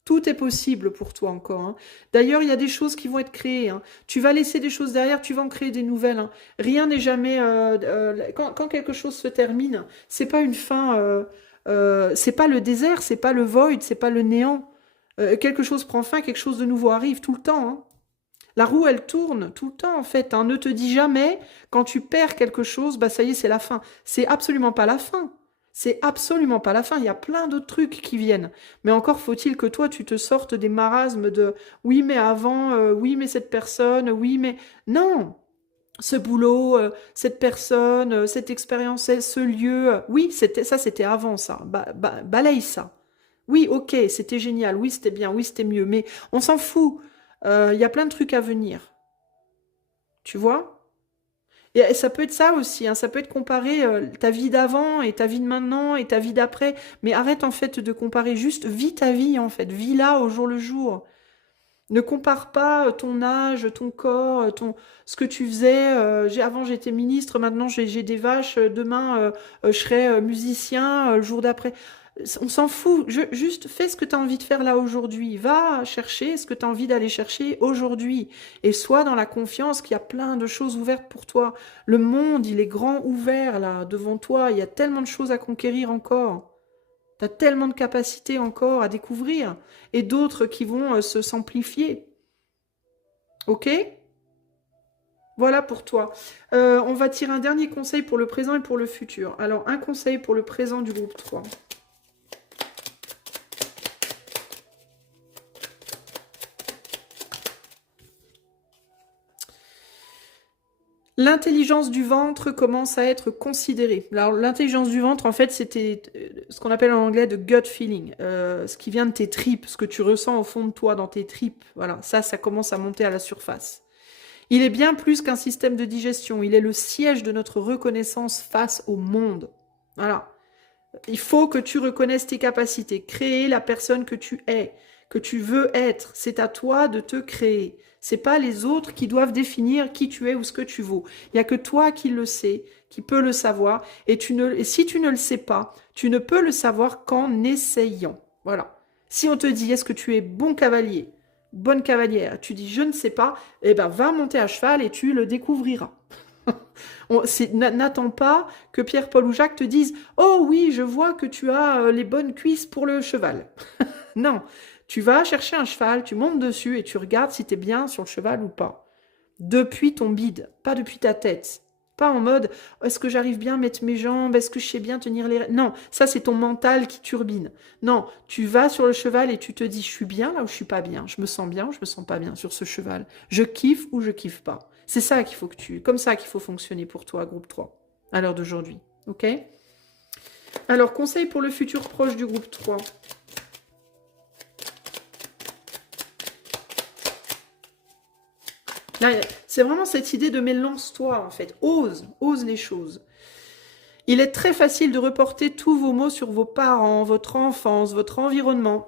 Tout est possible pour toi encore. Hein. D'ailleurs, il y a des choses qui vont être créées. Hein. Tu vas laisser des choses derrière, tu vas en créer des nouvelles. Hein. Rien n'est jamais... quand quelque chose se termine, c'est pas une fin... c'est pas le désert, c'est pas le void, c'est pas le néant. Quelque chose prend fin, quelque chose de nouveau arrive tout le temps. Hein. La roue, elle tourne tout le temps, en fait. Hein. Ne te dis jamais, quand tu perds quelque chose, bah ça y est, c'est la fin. C'est absolument pas la fin. C'est absolument pas la fin. Il y a plein d'autres trucs qui viennent. Mais encore faut-il que toi, tu te sortes des marasmes de oui, mais avant, oui, mais cette personne, oui, mais... Non! Ce boulot, cette personne, cette expérience, ce lieu... Oui, c'était avant ça. Balaye ça. Oui, ok, c'était génial. Oui, c'était bien. Oui, c'était mieux. Mais on s'en fout. Il y a plein de trucs à venir. Tu vois? Et ça peut être ça aussi, hein, ça peut être comparer ta vie d'avant et ta vie de maintenant et ta vie d'après. Mais arrête en fait de comparer, juste vis ta vie en fait, vis là au jour le jour. Ne compare pas ton âge, ton corps, ce que tu faisais. Avant j'étais ministre, maintenant j'ai des vaches, demain je serai musicien, le jour d'après. On s'en fout, juste fais ce que tu as envie de faire là aujourd'hui. Va chercher ce que tu as envie d'aller chercher aujourd'hui. Et sois dans la confiance qu'il y a plein de choses ouvertes pour toi. Le monde, il est grand ouvert là, devant toi. Il y a tellement de choses à conquérir encore. Tu as tellement de capacités encore à découvrir. Et d'autres qui vont s'amplifier. Ok ? Voilà pour toi. On va tirer un dernier conseil pour le présent et pour le futur. Alors, un conseil pour le présent du groupe 3. L'intelligence du ventre commence à être considérée. Alors, l'intelligence du ventre, en fait, c'était ce qu'on appelle en anglais de gut feeling, ce qui vient de tes tripes, ce que tu ressens au fond de toi, dans tes tripes. Voilà, ça commence à monter à la surface. Il est bien plus qu'un système de digestion. Il est le siège de notre reconnaissance face au monde. Voilà. Il faut que tu reconnaisses tes capacités, créer la personne que tu es, que tu veux être. C'est à toi de te créer. C'est pas les autres qui doivent définir qui tu es ou ce que tu vaux. Il n'y a que toi qui le sais, qui peut le savoir. Et si tu ne le sais pas, tu ne peux le savoir qu'en essayant. Voilà. Si on te dit, est-ce que tu es bon cavalier, bonne cavalière, tu dis, je ne sais pas, eh ben, va monter à cheval et tu le découvriras. N'attends pas que Pierre, Paul ou Jacques te disent « Oh oui, je vois que tu as les bonnes cuisses pour le cheval. » Non, tu vas chercher un cheval, tu montes dessus et tu regardes si tu es bien sur le cheval ou pas. Depuis ton bide, pas depuis ta tête. Pas en mode « Est-ce que j'arrive bien à mettre mes jambes? Est-ce que je sais bien tenir les... » Non, ça c'est ton mental qui turbine. Non, tu vas sur le cheval et tu te dis « Je suis bien là ou je suis pas bien? Je me sens bien ou je me sens pas bien sur ce cheval? Je kiffe ou je kiffe pas ?» C'est ça qu'il faut comme ça qu'il faut fonctionner pour toi, groupe 3, à l'heure d'aujourd'hui. Ok? Alors, conseil pour le futur proche du groupe 3. Là, c'est vraiment cette idée de mais lance-toi, en fait. Ose les choses. Il est très facile de reporter tous vos mots sur vos parents, votre enfance, votre environnement.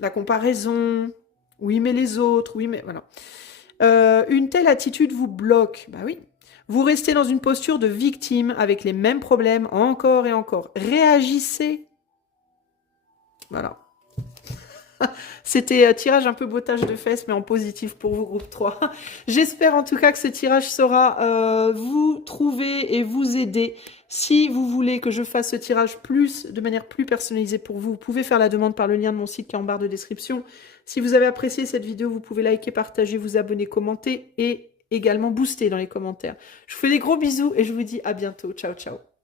La comparaison. Oui, mais les autres. Oui, mais voilà. Une telle attitude vous bloque. Bah oui. Vous restez dans une posture de victime avec les mêmes problèmes encore et encore. Réagissez. Voilà. C'était tirage un peu bottage de fesses, mais en positif pour vous, groupe 3. J'espère en tout cas que ce tirage saura vous trouver et vous aider. Si vous voulez que je fasse ce tirage de manière plus personnalisée pour vous, vous pouvez faire la demande par le lien de mon site qui est en barre de description. Si vous avez apprécié cette vidéo, vous pouvez liker, partager, vous abonner, commenter et également booster dans les commentaires. Je vous fais des gros bisous et je vous dis à bientôt. Ciao, ciao.